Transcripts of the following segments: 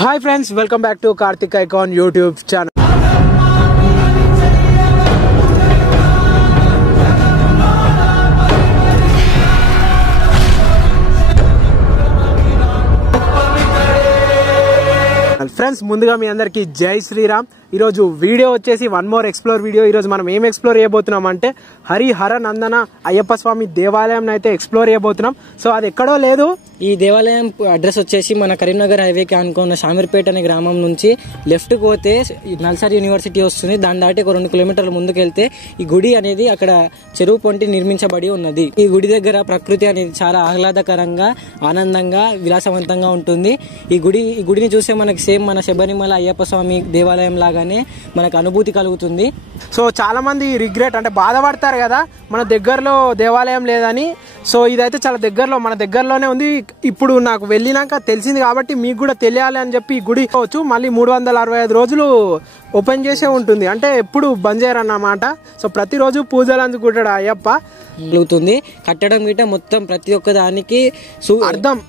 Hi friends, welcome back to Karthik Icon YouTube channel. Friends ముందుగా మీ అందరికీ జై శ్రీరామ్. ఈరోజు వీడియో వచ్చేసి వన్ మోర్ ఎక్స్ప్లోర్ వీడియో. ఈరోజు మనం ఏం ఎక్స్ప్లోర్ చేయబోతున్నాం అంటే హరిహర నందన అయ్యప్ప స్వామి దేవాలయం అయితే ఎక్స్ప్లోర్ చేయబోతున్నాం. సో అది ఎక్కడో లేదు, ఈ దేవాలయం అడ్రస్ వచ్చేసి మన కరీంనగర్ హైవేకి అనుకున్న షామీర్పేట అనే గ్రామం నుంచి లెఫ్ట్ పోతే నల్సార్ యూనివర్సిటీ వస్తుంది. దాని దాటి ఒక 2 కిలోమీటర్ల ముందుకు వెళ్తే ఈ గుడి అనేది అక్కడ చెరువు పొంటి నిర్మించబడి ఉన్నది. ఈ గుడి దగ్గర ప్రకృతి అనేది చాలా ఆహ్లాదకరంగా, ఆనందంగా, విలాసవంతంగా ఉంటుంది. ఈ గుడిని చూస్తే మనకి సేమ్ మన శబరిమల అయ్యప్ప స్వామి దేవాలయం లాగానే మనకు అనుభూతి కలుగుతుంది. సో చాలా మంది రిగ్రెట్ అంటే బాధపడతారు కదా మన దగ్గరలో దేవాలయం లేదని. సో ఇదైతే చాలా దగ్గరలో, మన దగ్గరలోనే ఉంది. ఇప్పుడు నాకు వెళ్ళినాక తెలిసింది కాబట్టి మీకు కూడా తెలియాలి అని చెప్పి ఈ గుడి కావచ్చు మళ్ళీ 365 రోజులు ఓపెన్ చేసే ఉంటుంది, అంటే ఎప్పుడు బంద్ చేయరన్నమాట. సో ప్రతిరోజు పూజలు అందుకుంటాడు అయ్యప్ప. కలుగుతుంది కట్టడం గిట్ట మొత్తం ప్రతి ఒక్క దానికి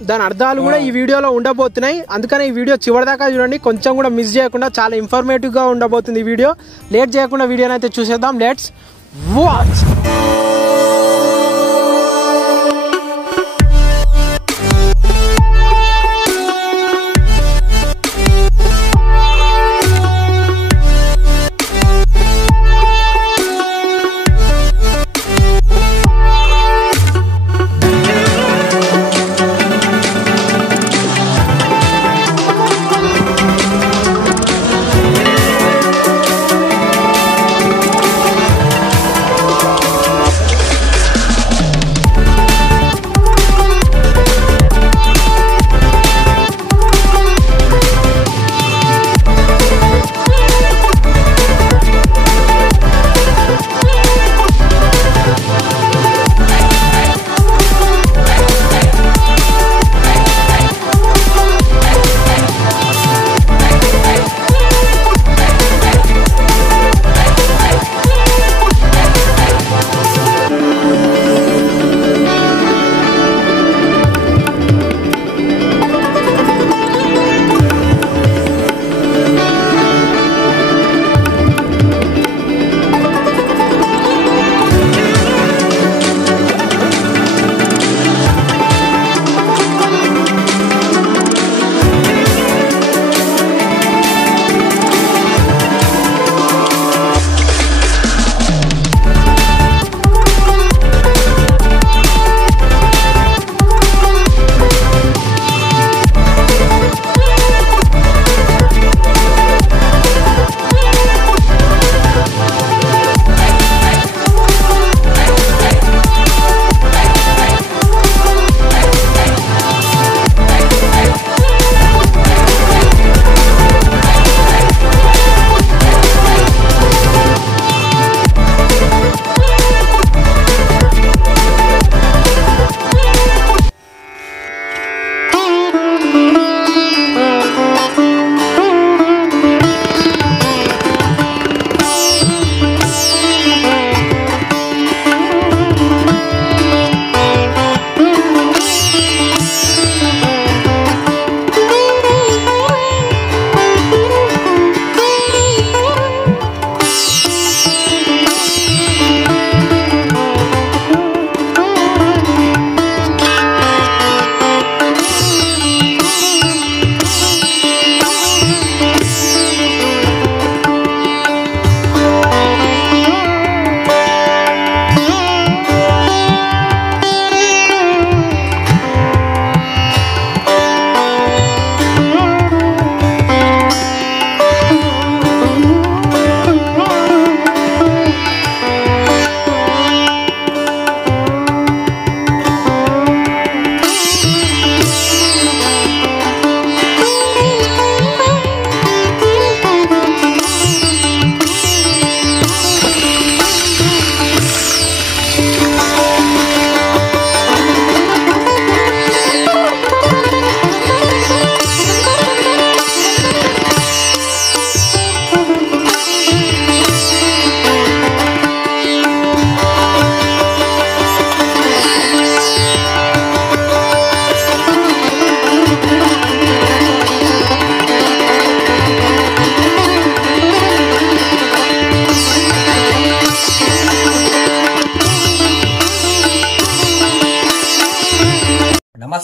దాని అర్థాలు కూడా ఈ వీడియోలో ఉండబోతున్నాయి. అందుకని ఈ వీడియో చివరిదాకా చూడండి, కొంచెం కూడా మిస్ చేయకుండా. చాలా ఇన్ఫర్మేటివ్ గా ఉండబోతుంది ఈ వీడియో. లేట్ చేయకుండా వీడియోని అయితే చూసేద్దాం. Let's watch.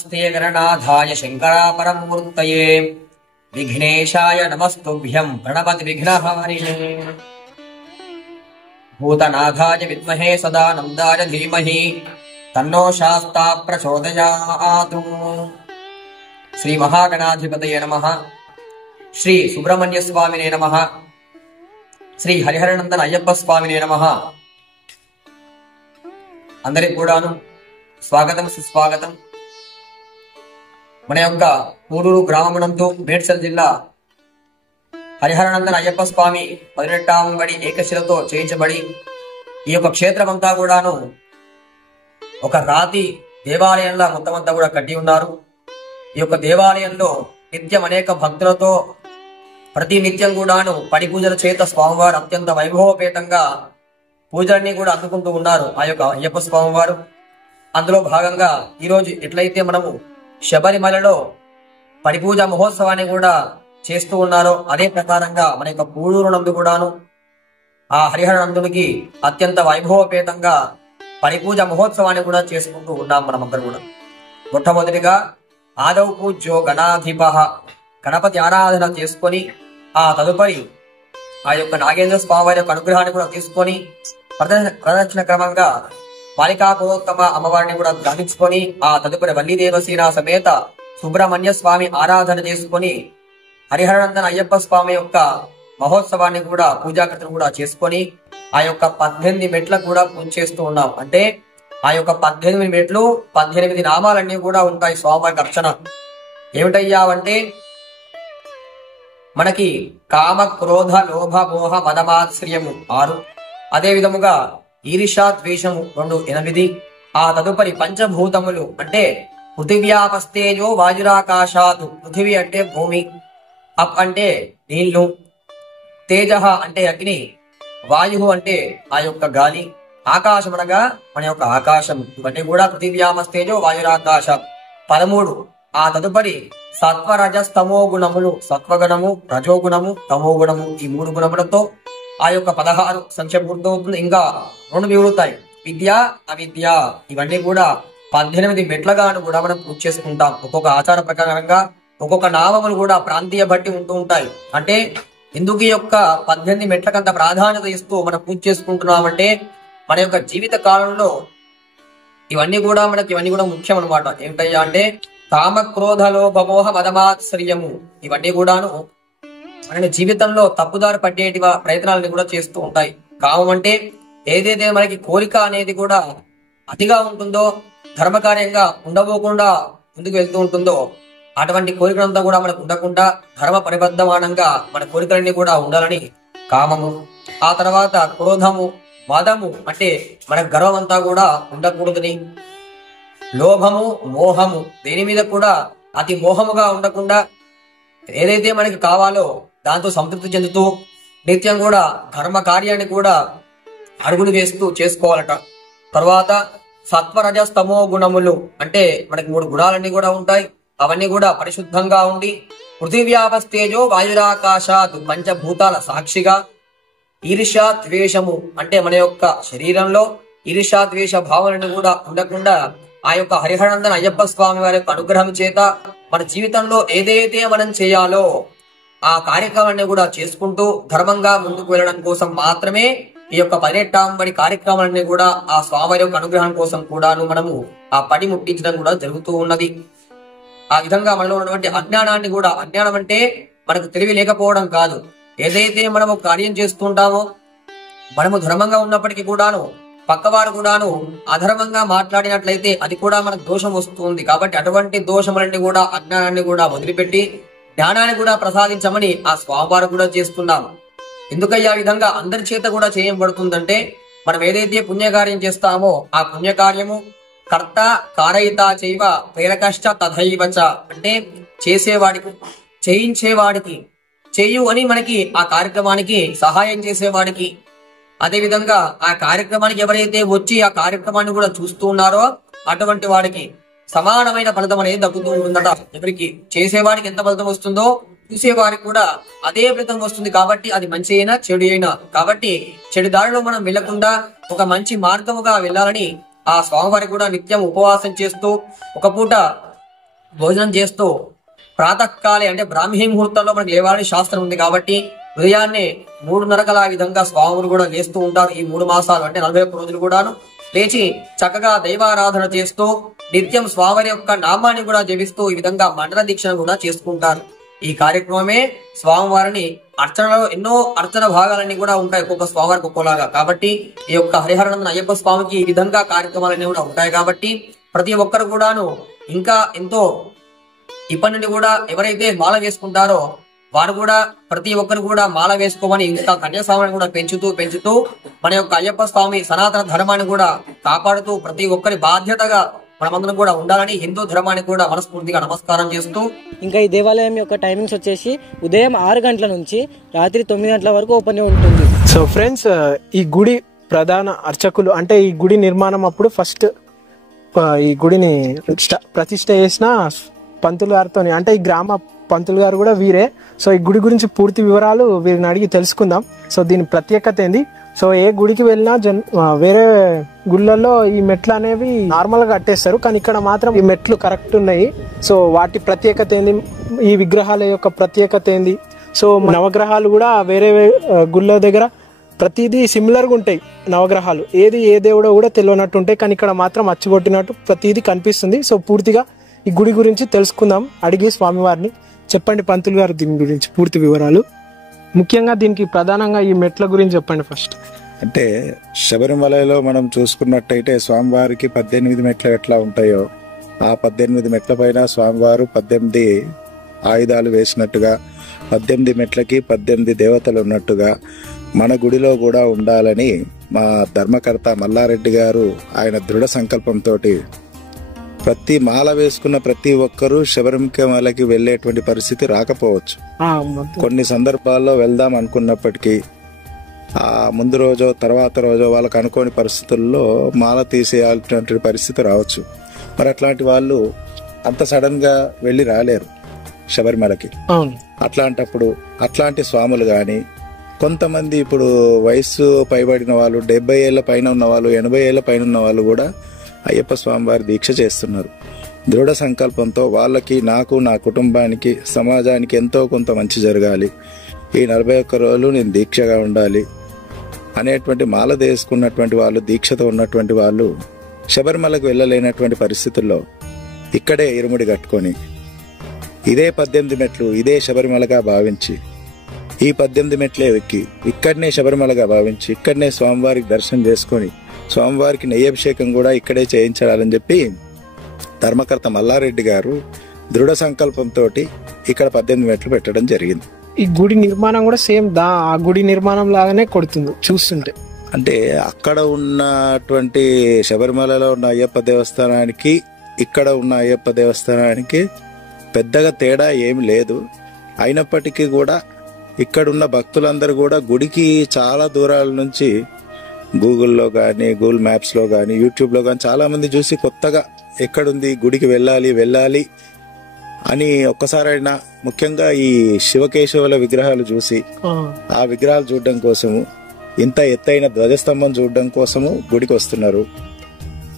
నమస్తే గణనాథాయ శంకరాపరమూర్తయే విఘ్నేశాయ నమస్తుభ్యం ప్రణపతి విఘ్నహారిణే భూతనాథాయ విద్మహే సదానందాయ ధీమహి తన్నో శాస్తా ప్రచోదయాతు. శ్రీ మహాగణాధిపతయే నమః. శ్రీ సుబ్రహ్మణ్య స్వామినే నమః. శ్రీ హరిహరనందన అయ్యప్ప స్వామినే నమః. అందరికి కూడాను స్వాగతం, సుస్వాగతం. మన యొక్క పూడూరు గ్రామమునందు మేడ్చల్ జిల్లా హరిహరనందన అయ్యప్ప స్వామి 18వ బడి ఏకశిలతో చేయించబడి ఈ యొక్క క్షేత్రమంతా కూడాను ఒక రాతి దేవాలయంలో మొత్తం అంతా కూడా కట్టి ఉన్నారు. ఈ యొక్క దేవాలయంలో నిత్యం అనేక భక్తులతో ప్రతి నిత్యం కూడాను పడి పూజల చేత స్వామివారు అత్యంత వైభవపేతంగా పూజలన్నీ కూడా అందుకుంటూ ఉన్నారు ఆ యొక్క అయ్యప్ప స్వామివారు. అందులో భాగంగా ఈరోజు ఎట్లయితే మనము శబరిమలలో పడిపూజ మహోత్సవాన్ని కూడా చేస్తూ ఉన్నారో అదే ప్రకారంగా మన యొక్క పూడూరు నందు కూడాను ఆ హరిహర నందునికి అత్యంత వైభవపేతంగా పడిపూజ మహోత్సవాన్ని కూడా చేసుకుంటూ ఉన్నాం మనమందరూ కూడా. మొట్టమొదటిగా ఆదౌ పూజ్యో గణాధిప గణపతి ఆరాధన చేసుకొని ఆ తదుపరి ఆ యొక్క నాగేంద్ర స్వామి వారి యొక్క అనుగ్రహాన్ని కూడా తీసుకొని ప్రదక్షిణ క్రమంగా బాలికాపురోత్తమ అమ్మవారిని కూడా ధ్యానించుకొని ఆ తదుపరి వల్లి దేవసేన సమేత సుబ్రహ్మణ్య స్వామి ఆరాధన చేసుకొని హరిహరనందన అయ్యప్ప స్వామి యొక్క మహోత్సవాన్ని కూడా పూజాకృతిని కూడా చేసుకొని ఆ యొక్క 18 మెట్ల కూడా పూజ చేస్తూ ఉన్నాం. అంటే ఆ యొక్క 18 మెట్లు 18 నామాలన్నీ కూడా ఉంటాయి స్వామివారికి అర్చన. ఏమిటయ్యా అంటే మనకి కామ క్రోధ లోభ మోహ మదమాశ్రయము 6, అదే విధముగా ఈర్ష్య ద్వేషము 2 8, ఆ తదుపరి పంచభూతములు అంటే పృథివ్యాపస్తేజో వాయురాకాశాతు, పృథివీ అంటే భూమి, అప్ అంటే నీళ్లు, తేజ అంటే అగ్ని, వాయు అంటే ఆ యొక్క గాలి, ఆకాశం అనగా మన యొక్క ఆకాశం. ఇవన్నీ కూడా పృథివ్యామస్తేజో వాయురాకాశ 13. ఆ తదుపరి సత్వరజస్తమో గుణములు, సత్వగుణము, రజోగుణము, తమోగుణము, ఈ 3 గుణములతో ఆ యొక్క 16 సంఖ్య పూర్తవుతుంది. ఇంకా 2 మిగులుతాయి, విద్య అవిద్య. ఇవన్నీ కూడా 18 మెట్లగాను కూడా మనం పూజ చేసుకుంటాం. ఒక్కొక్క ఆచార ప్రకారంగా ఒక్కొక్క నామములు కూడా ప్రాంతీయ బట్టి ఉంటూ ఉంటాయి. అంటే ఎందుకు ఈ యొక్క 18 మెట్లకంత ప్రాధాన్యత ఇస్తూ మనం పూజ చేసుకుంటున్నామంటే మన యొక్క జీవిత కాలంలో ఇవన్నీ కూడా ముఖ్యం అనమాట. ఏమిటయ్యా అంటే కామ క్రోధ లోభ మోహ మదమాశ్రయము, ఇవన్నీ కూడాను మన జీవితంలో తప్పుదారి పట్టేటి ప్రయత్నాలను కూడా చేస్తూ ఉంటాయి. కామం అంటే ఏదైతే మనకి కోరిక అనేది కూడా అతిగా ఉంటుందో, ధర్మకార్యంగా ఉండబోకుండా ముందుకు వెళ్తూ ఉంటుందో అటువంటి కోరికలంతా కూడా మనకు ఉండకుండా ధర్మ పరిబద్ధమానంగా మన కోరికలన్నీ కూడా ఉండాలని కామము. ఆ తర్వాత క్రోధము, మదము అంటే మన గర్వం అంతా కూడా ఉండకూడదని, లోభము, మోహము దేని మీద కూడా అతి మోహముగా ఉండకుండా ఏదైతే మనకి కావాలో దాంతో సంతృప్తి చెందుతూ నిత్యం కూడా ధర్మ కార్యాన్ని కూడా అడుగులు వేస్తూ చేసుకోవాలట. తర్వాత సత్వరజస్తమో గుణములు అంటే మనకి 3 గుణాలన్నీ కూడా ఉంటాయి. అవన్నీ కూడా పరిశుద్ధంగా ఉండి పృథివ్యాపస్తేజో వాయురాకాశాత్ పంచభూతాల సాక్షిగా ఈర్ష్య ద్వేషము అంటే మన యొక్క శరీరంలో ఈర్ష్య ద్వేష భావనను కూడా ఉండకుండా ఆ యొక్క హరిహరనందన అయ్యప్ప స్వామి వారి యొక్క అనుగ్రహం చేత మన జీవితంలో ఏదైతే మనం చేయాలో ఆ కార్యక్రమాన్ని కూడా చేసుకుంటూ ధర్మంగా ముందుకు వెళ్ళడం కోసం మాత్రమే ఈ యొక్క 18వ బడి కార్యక్రమాలన్నీ కూడా ఆ స్వామి యొక్క అనుగ్రహం కోసం కూడాను మనము ఆ పడి ముట్టించడం కూడా జరుగుతూ ఉన్నది. ఆ విధంగా మనలో ఉన్నటువంటి అజ్ఞానాన్ని కూడా, అజ్ఞానం అంటే మనకు తెలివి లేకపోవడం కాదు, ఏదైతే మనము కార్యం చేస్తుంటామో మనము ధర్మంగా ఉన్నప్పటికీ కూడాను పక్కవారు కూడాను అధర్మంగా మాట్లాడినట్లయితే అది కూడా మనకు దోషం వస్తుంది. కాబట్టి అటువంటి దోషములన్నీ కూడా అజ్ఞానాన్ని కూడా వదిలిపెట్టి జ్ఞానాన్ని కూడా ప్రసాదించమని ఆ స్వామివారు కూడా చేస్తున్నాము. ఎందుకయ్యా ఆ విధంగా అందరి చేత కూడా చేయబడుతుందంటే మనం ఏదైతే పుణ్యకార్యం చేస్తామో ఆ పుణ్యకార్యము కర్త కారయిత చైవ ప్రేరకశ్చ తథైవచ అంటే చేసేవాడికి, చేయించేవాడికి, చేయు అని మనకి ఆ కార్యక్రమానికి సహాయం చేసేవాడికి, అదే విధంగా ఆ కార్యక్రమానికి ఎవరైతే వచ్చి ఆ కార్యక్రమాన్ని కూడా చూస్తూ ఉన్నారో అటువంటి వాడికి సమానమైన ఫలితం అనేది దక్కుతూ ఉంటుందట. ఎవరికి చేసేవాడికి ఎంత ఫలితం వస్తుందో చూసేవారికి కూడా అదే ఫలితం వస్తుంది. కాబట్టి అది మంచి అయినా చెడు అయినా, కాబట్టి చెడు దారిలో మనం వెళ్లకుండా ఒక మంచి మార్గముగా వెళ్ళాలని ఆ స్వామివారికి కూడా నిత్యం ఉపవాసం చేస్తూ ఒక పూట భోజనం చేస్తూ ప్రాతకాలే అంటే బ్రాహ్మీ ముహూర్తంలో మనకి లేవాలని శాస్త్రం ఉంది కాబట్టి ఉదయాన్నే 3:30 ఆ విధంగా స్వాములు కూడా లేస్తూ ఉంటారు. ఈ 3 మాసాలు అంటే 41 రోజులు కూడాను లేచి చక్కగా దైవారాధన చేస్తూ నిత్యం స్వామి యొక్క నామాన్ని కూడా జపిస్తూ ఈ విధంగా మండల దీక్షను కూడా చేసుకుంటారు. ఈ కార్యక్రమమే స్వామివారిని అర్చనలో ఎన్నో అర్చన భాగాలన్నీ కూడా ఉంటాయి, ఒక్కొక్క స్వామివారికి ఒక్కోలాగా. కాబట్టి ఈ యొక్క హరిహరానందన అయ్యప్ప స్వామికి ఈ విధంగా కార్యక్రమాలన్నీ కూడా ఉంటాయి. కాబట్టి ప్రతి ఒక్కరు కూడాను ఇంకా ఎంతో ఇప్పటి నుండి కూడా ఎవరైతే మాల వేసుకుంటారో వారు కూడా ప్రతి ఒక్కరు కూడా మాల వేసుకోమని ఇంకా కన్యాస్వామిని కూడా పెంచుతూ మన యొక్క అయ్యప్ప స్వామి సనాతన ధర్మాన్ని కూడా కాపాడుతూ ప్రతి ఒక్కరి బాధ్యతగా మనమందరం కూడా ఉండాలని హిందూ ధర్మానికి కూడా మనస్ఫూర్తిగా నమస్కారం చేస్తూ, ఇంకా ఈ దేవాలయం యొక్క టైమింగ్స్ వచ్చేసి ఉదయం 6 గంటల నుంచి రాత్రి 9 గంటల వరకు ఓపెన్ ఉంటుంది. సో ఫ్రెండ్స్, ఈ గుడి ప్రధాన అర్చకులు అంటే ఈ గుడి నిర్మాణం అప్పుడు ఫస్ట్ ఈ గుడిని ప్రతిష్ట చేసిన పంతులు గారితో, అంటే ఈ గ్రామ పంతులు గారు కూడా వీరే. సో ఈ గుడి గురించి పూర్తి వివరాలు వీరిని అడిగి తెలుసుకుందాం. సో దీని ప్రత్యేకత ఏంది, సో ఏ గుడికి వెళ్ళినా వేరే గుళ్ళల్లో ఈ మెట్లు అనేవి నార్మల్ గా కట్టేస్తారు, కానీ ఇక్కడ మాత్రం ఈ మెట్లు కరెక్ట్ ఉన్నాయి. సో వాటి ప్రత్యేకత ఏంది, ఈ విగ్రహాల యొక్క ప్రత్యేకత ఏంది, సో నవగ్రహాలు కూడా వేరే గుళ్ళ దగ్గర ప్రతిదీ సిమిలర్ గా ఉంటాయి. నవగ్రహాలు ఏది ఏ దేవుడో కూడా తెలియనట్టు ఉంటాయి, కానీ ఇక్కడ మాత్రం అచ్చుకొట్టినట్టు ప్రతిదీ కనిపిస్తుంది. సో పూర్తిగా ఈ గుడి గురించి తెలుసుకుందాం అడిగి స్వామివారిని. చెప్పండి పంతులు గారు దీని గురించి పూర్తి వివరాలు, ముఖ్యంగా దీనికి ప్రధానంగా ఈ మెట్ల గురించి చెప్పండి ఫస్ట్. అంటే శబరిమలలో మనం చూసుకున్నట్టయితే స్వామివారికి 18 మెట్లు ఎట్లా ఉంటాయో ఆ 18 మెట్ల పైన స్వామివారు 18 ఆయుధాలు వేసినట్టుగా 18 మెట్లకి 18 దేవతలు ఉన్నట్టుగా మన గుడిలో కూడా ఉండాలని మా ధర్మకర్త మల్లారెడ్డి గారు ఆయన దృఢ సంకల్పంతో ప్రతి మాల వేసుకున్న ప్రతి ఒక్కరూ శబరిమలకి వెళ్లేటువంటి పరిస్థితి రాకపోవచ్చు. కొన్ని సందర్భాల్లో వెళ్దాం అనుకున్నప్పటికీ ఆ ముందు రోజో తర్వాత రోజో వాళ్ళకు అనుకోని పరిస్థితుల్లో మాల తీసేయాల్సినటువంటి పరిస్థితి రావచ్చు. మరి అట్లాంటి వాళ్ళు అంత సడన్ గా వెళ్లి రాలేరు శబరిమలకి. అట్లాంటప్పుడు అట్లాంటి స్వాములు గాని కొంతమంది ఇప్పుడు వయస్సు పైబడిన వాళ్ళు 70 ఏళ్ల పైన ఉన్న వాళ్ళు 80 ఏళ్ల పైన ఉన్న వాళ్ళు కూడా అయ్యప్ప స్వామి వారి దీక్ష చేస్తున్నారు. దృఢ సంకల్పంతో వాళ్ళకి, నాకు, నా కుటుంబానికి, సమాజానికి ఎంతో కొంత మంచి జరగాలి, ఈ 41 రోజులు నేను దీక్షగా ఉండాలి అనేటువంటి మాల తీసుకున్నటువంటి వాళ్ళు, దీక్షతో ఉన్నటువంటి వాళ్ళు శబరిమలకు వెళ్ళలేనటువంటి పరిస్థితుల్లో ఇక్కడే ఇరుముడి కట్టుకొని ఇదే 18 మెట్లు ఇదే శబరిమలగా భావించి ఈ 18 మెట్లే ఎక్కి ఇక్కడనే శబరిమలగా భావించి ఇక్కడనే స్వామివారికి దర్శనం చేసుకొని స్వామివారికి నెయ్యభిషేకం కూడా ఇక్కడే చేయించాలని చెప్పి ధర్మకర్త మల్లారెడ్డి గారు దృఢ సంకల్పంతో ఇక్కడ 18 మెట్లు పెట్టడం జరిగింది. ఈ గుడి నిర్మాణం కూడా సేమ్ ఆ గుడి నిర్మాణం లాగానే కొడుతుంది చూస్తుంటే. అంటే అక్కడ ఉన్నటువంటి శబరిమలలో ఉన్న అయ్యప్ప దేవస్థానానికి ఇక్కడ ఉన్న అయ్యప్ప దేవస్థానానికి పెద్దగా తేడా ఏమి లేదు. అయినప్పటికీ కూడా ఇక్కడున్న భక్తులందరూ కూడా గుడికి చాలా దూరాల నుంచి గూగుల్లో కానీ, గూగుల్ మ్యాప్స్లో కానీ, యూట్యూబ్లో కానీ చాలా మంది చూసి కొత్తగా ఎక్కడుంది గుడికి వెళ్ళాలి అని ఒక్కసారైనా ముఖ్యంగా ఈ శివకేశవుల విగ్రహాలు చూసి ఆ విగ్రహాలు చూడడం కోసము, ఇంత ఎత్తైన ధ్వజస్తంభం చూడడం కోసము గుడికి వస్తున్నారు.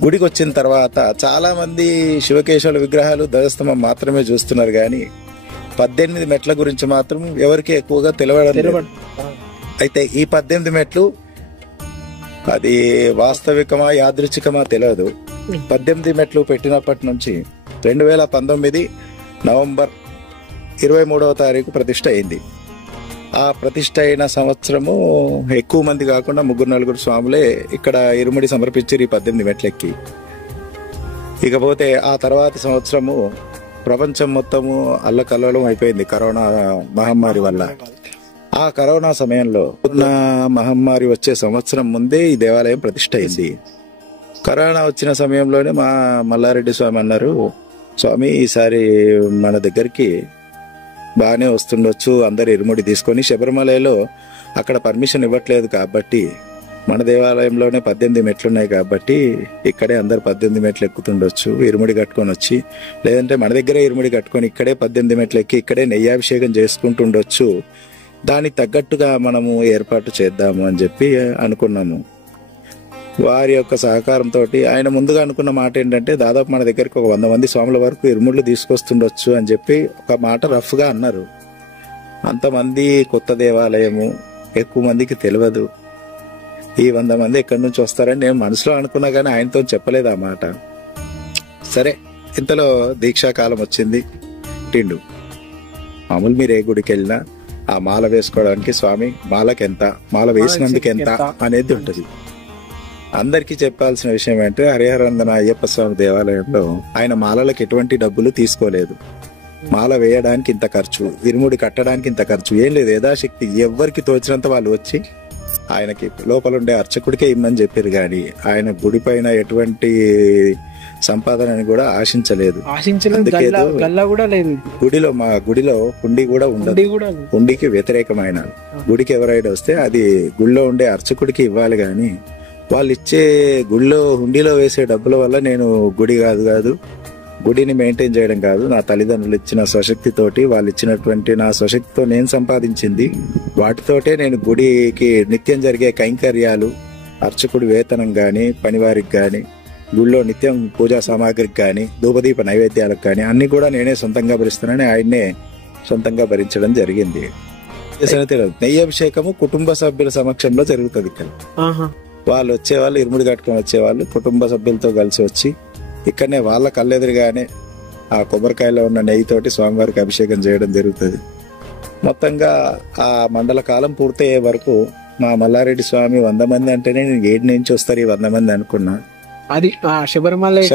గుడికి వచ్చిన తర్వాత చాలా మంది శివకేశవుల విగ్రహాలు ధ్వజస్తంభం మాత్రమే చూస్తున్నారు, కానీ 18 మెట్ల గురించి మాత్రం ఎవరికి ఎక్కువగా తెలియడం. అయితే ఈ 18 మెట్లు అది వాస్తవికమా యాదృచ్ఛికమా తెలియదు. 18 మెట్లు పెట్టినప్పటి నుంచి 2019 నవంబర్ 23వ తారీఖు ప్రతిష్ట అయింది. ఆ ప్రతిష్ట అయిన సంవత్సరము ఎక్కువ మంది కాకుండా 3-4 స్వాములే ఇక్కడ ఇరుముడి సమర్పించారు ఈ 18 మెట్లెక్కి. ఇకపోతే ఆ తర్వాతి సంవత్సరము ప్రపంచం మొత్తము అల్లకల్లోలం అయిపోయింది కరోనా మహమ్మారి వల్ల. ఆ కరోనా సమయంలో మహమ్మారి వచ్చే సంవత్సరం ముందే ఈ దేవాలయం ప్రతిష్ట అయింది. కరోనా వచ్చిన సమయంలోనే మా మల్లారెడ్డి స్వామి అన్నారు, స్వామి ఈసారి మన దగ్గరికి బాగానే వస్తుండొచ్చు, అందరు ఇరుముడి తీసుకొని శబరిమలలో అక్కడ పర్మిషన్ ఇవ్వట్లేదు కాబట్టి మన దేవాలయంలోనే 18 మెట్లున్నాయి కాబట్టి ఇక్కడే అందరు 18 మెట్లు ఎక్కుతుండొచ్చు, ఇరుముడి కట్టుకొని వచ్చి, లేదంటే మన దగ్గరే ఇరుముడి కట్టుకొని ఇక్కడే 18 మెట్లు ఎక్కి ఇక్కడే నెయ్యాభిషేకం చేసుకుంటుండొచ్చు, దానికి తగ్గట్టుగా మనము ఏర్పాటు చేద్దాము అని చెప్పి అనుకున్నాము. వారి యొక్క సహకారంతో ఆయన ముందుగా అనుకున్న మాట ఏంటంటే దాదాపు మన దగ్గరికి ఒక 100 మంది స్వాముల వరకు ఇరుముళ్ళు తీసుకొస్తుండొచ్చు అని చెప్పి ఒక మాట రఫ్గా అన్నారు. అంతమంది కొత్త దేవాలయము, ఎక్కువ మందికి తెలియదు. ఈ 100 మంది ఎక్కడి నుంచి వస్తారని నేను మనసులో అనుకున్నా కానీ ఆయనతో చెప్పలేదు ఆ మాట. సరే, ఇంతలో దీక్షాకాలం వచ్చింది. టిండు మామూలు మీరు ఏ గుడికి వెళ్ళినా ఆ మాల వేసుకోవడానికి స్వామి మాలకి ఎంత, మాల వేసినందుకు ఎంత అనేది ఉంటుంది. అందరికీ చెప్పాల్సిన విషయం ఏంటంటే హరిహరందన అయ్యప్ప స్వామి దేవాలయంలో ఆయన మాలలకు ఎటువంటి డబ్బులు తీసుకోలేదు. మాల వేయడానికి ఇంత ఖర్చు, ఇరుముడి కట్టడానికి ఇంత ఖర్చు ఏం లేదు. యథాశక్తి ఎవరికి తోచినంత వాళ్ళు వచ్చి ఆయనకి లోపల ఉండే అర్చకుడికే ఇమ్మని చెప్పారు కానీ ఆయన గుడి పైన ఎటువంటి సంపాదనని కూడా ఆశించలేదు. గుడిలో మా గుడిలో హుండీ కూడా ఉండదు. హుండీకి వ్యతిరేకమైన గుడికి ఎవరైనా వస్తే అది గుడిలో ఉండే అర్చకుడికి ఇవ్వాలి గాని వాళ్ళు ఇచ్చే గుడిలో హుండీలో వేసే డబ్బుల వల్ల నేను గుడి కాదు గుడిని మెయింటైన్ చేయడం కాదు, నా తల్లిదండ్రులు ఇచ్చిన స్వశక్తితోటి వాళ్ళు ఇచ్చినటువంటి నా స్వశక్తితో నేను సంపాదించింది వాటితోటే నేను గుడికి నిత్యం జరిగే కైంకర్యాలు, అర్చకుడి వేతనం గాని, పనివారికి గాని, గుళ్ళో నిత్యం పూజా సామాగ్రికి కానీ, ధూపదీప నైవేద్యాలకు కానీ అన్ని కూడా నేనే సొంతంగా భరిస్తానని ఆయన్నే సొంతంగా భరించడం జరిగింది. నెయ్యి అభిషేకము కుటుంబ సభ్యుల సమక్షంలో జరుగుతుంది. ఇక్కడ వాళ్ళు వచ్చేవాళ్ళు, ఇరుముడి కట్టుకొని వచ్చేవాళ్ళు కుటుంబ సభ్యులతో కలిసి వచ్చి ఇక్కడనే వాళ్ళ కళ్ళెదురుగానే ఆ కొబ్బరికాయలో ఉన్న నెయ్యితోటి స్వామివారికి అభిషేకం చేయడం జరుగుతుంది. మొత్తంగా ఆ మండల కాలం పూర్తయ్యే వరకు మా మల్లారెడ్డి స్వామి 100 మంది అంటేనే నేను 7 నుంచి వస్తారు ఈ 100 మంది అనుకున్నా. అది శబరిమలకి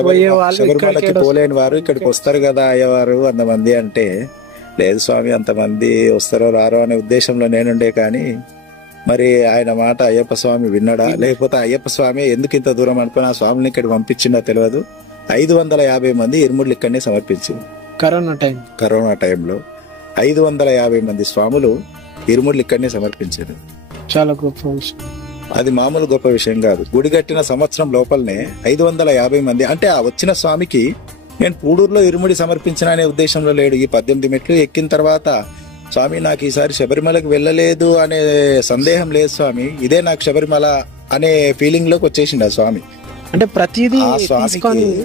పోలేని వారు ఇక్కడికి వస్తారు కదా అయ్యవారు 100 మంది అంటే, లేదు స్వామి అంతమంది వస్తారో రారో అనే ఉద్దేశంలో నేనుండే. కానీ మరి ఆయన మాట అయ్యప్ప స్వామి విన్నాడా, లేకపోతే అయ్యప్ప స్వామి ఎందుకు ఇంత దూరం అనుకుని ఆ స్వామిని ఇక్కడ పంపించిందో తెలియదు. 550 మంది ఇరుముడులు ఇక్కడనే సమర్పించింది. కరోనా టైంలో 550 మంది స్వాములు ఇరుముడులు ఇక్కడనే సమర్పించారు. చాలా గొప్ప విషయం. అది మామూలు గొప్ప విషయం కాదు. గుడి కట్టిన సంవత్సరం లోపలనే 550 మంది అంటే ఆ వచ్చిన స్వామికి నేను పూడూరులో ఇరుముడి సమర్పించిన అనే ఉద్దేశంలో లేడు. ఈ 18 మెట్లు ఎక్కిన తర్వాత స్వామి నాకు ఈసారి శబరిమలకు వెళ్ళలేదు అనే సందేహం లేదు స్వామి, ఇదే నాకు శబరిమల అనే ఫీలింగ్ లోకి వచ్చేసిండు ఆ స్వామి. అంటే ప్రతిదీ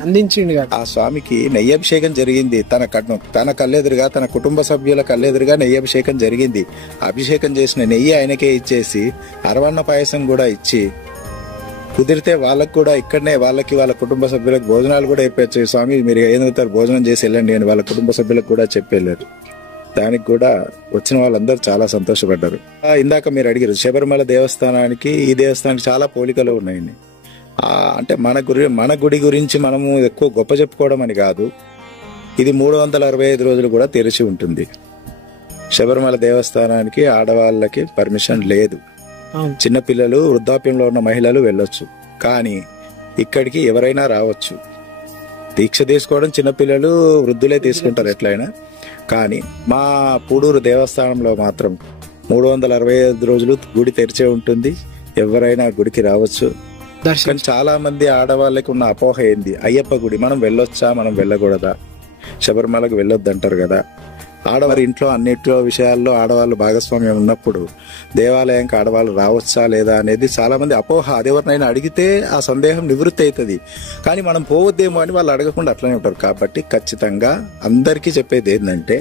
అందించిండు. ఆ స్వామికి నెయ్యి అభిషేకం జరిగింది. తన కళ్ళెదురుగా, తన కుటుంబ సభ్యుల కళ్ళెదురుగా నెయ్యి అభిషేకం జరిగింది. అభిషేకం చేసిన నెయ్యి ఆయనకే ఇచ్చేసి అరవన్న పాయసం కూడా ఇచ్చి, కుదిరితే వాళ్ళకు కూడా ఇక్కడనే వాళ్ళ కుటుంబ సభ్యులకు భోజనాలు కూడా చెప్పచ్చు. స్వామి మీరు ఏదవుతారు భోజనం చేసి వెళ్ళండి అని వాళ్ళ కుటుంబ సభ్యులకు కూడా చెప్పి వెళ్ళారు. దానికి కూడా వచ్చిన వాళ్ళందరూ చాలా సంతోషపడ్డారు. ఇందాక మీరు అడిగారు శబరిమల దేవస్థానానికి ఈ దేవస్థానానికి చాలా పోలికలు ఉన్నాయండి. అంటే మన గుడి గురించి మనము ఎక్కువ గొప్ప చెప్పుకోవడం అని కాదు, ఇది 365 రోజులు కూడా తెరిచి ఉంటుంది. శబరిమల దేవస్థానానికి ఆడవాళ్ళకి పర్మిషన్ లేదు. చిన్నపిల్లలు, వృద్ధాప్యంలో ఉన్న మహిళలు వెళ్ళొచ్చు, కానీ ఇక్కడికి ఎవరైనా రావచ్చు. దీక్ష తీసుకోవడం చిన్నపిల్లలు, వృద్ధులే తీసుకుంటారు ఎట్లయినా. కానీ మా పూడూరు దేవస్థానంలో మాత్రం 365 రోజులు గుడి తెరిచే ఉంటుంది. ఎవరైనా గుడికి రావచ్చు. కానీ చాలా మంది ఆడవాళ్ళకి ఉన్న అపోహ ఏంది, అయ్యప్ప గుడి మనం వెళ్ళొచ్చా, మనం వెళ్ళకూడదా, శబరిమలకు వెళ్ళొద్దు అంటారు కదా. ఆడవారి ఇంట్లో అన్నిట్లో విషయాల్లో ఆడవాళ్ళు భాగస్వామ్యం ఉన్నప్పుడు దేవాలయానికి ఆడవాళ్ళు రావచ్చా లేదా అనేది చాలా మంది అపోహ. అదెవరినైనా అడిగితే ఆ సందేహం నివృత్తి అవుతుంది. కానీ మనం పోవద్దేమో అని వాళ్ళు అడగకుండా అట్లనే ఉంటారు. కాబట్టి ఖచ్చితంగా అందరికీ చెప్పేది ఏంటంటే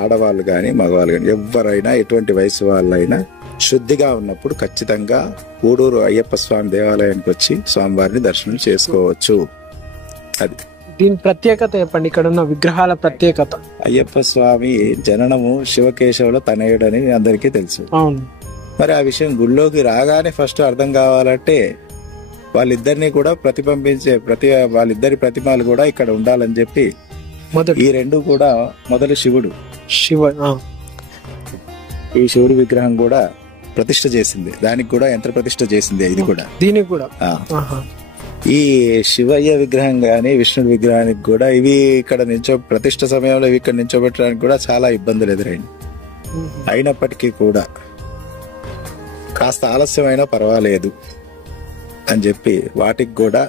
ఆడవాళ్ళు కానీ మగవాళ్ళు కానీ ఎవరైనా ఎటువంటి వయసు వాళ్ళైనా శుద్ధిగా ఉన్నప్పుడు ఖచ్చితంగా పూడూరు అయ్యప్ప స్వామి దేవాలయానికి వచ్చి స్వామివారిని దర్శనం చేసుకోవచ్చు. అది దీని ప్రత్యేకత చెప్పండి, ఇక్కడ ఉన్న విగ్రహాల ప్రత్యేకత. అయ్యప్ప స్వామి జననము శివకేశవుల తనయుడని అందరికీ తెలుసు. అవును. మరి ఆ విషయం గుళ్ళోకి రాగానే ఫస్ట్ అర్థం కావాలంటే వాళ్ళిద్దరిని కూడా వాళ్ళిద్దరి ప్రతిమలు కూడా ఇక్కడ ఉండాలని చెప్పి ఈ రెండు కూడా మొదలు ఈ శివుడు విగ్రహం కూడా ప్రతిష్ఠ చేసింది. దానికి కూడా యంత్ర ప్రతిష్ఠ చేసింది. ఇది కూడా దీనికి కూడా ఈ శివయ్య విగ్రహం గాని విష్ణుడు విగ్రహానికి కూడా ఇవి ఇక్కడ ప్రతిష్ఠ సమయంలో ఇవి ఇక్కడ నిల్చోబెట్టడానికి కూడా చాలా ఇబ్బందులు ఎదురైంది. అయినప్పటికీ కూడా కాస్త ఆలస్యమైనా పర్వాలేదు అని చెప్పి వాటికి కూడా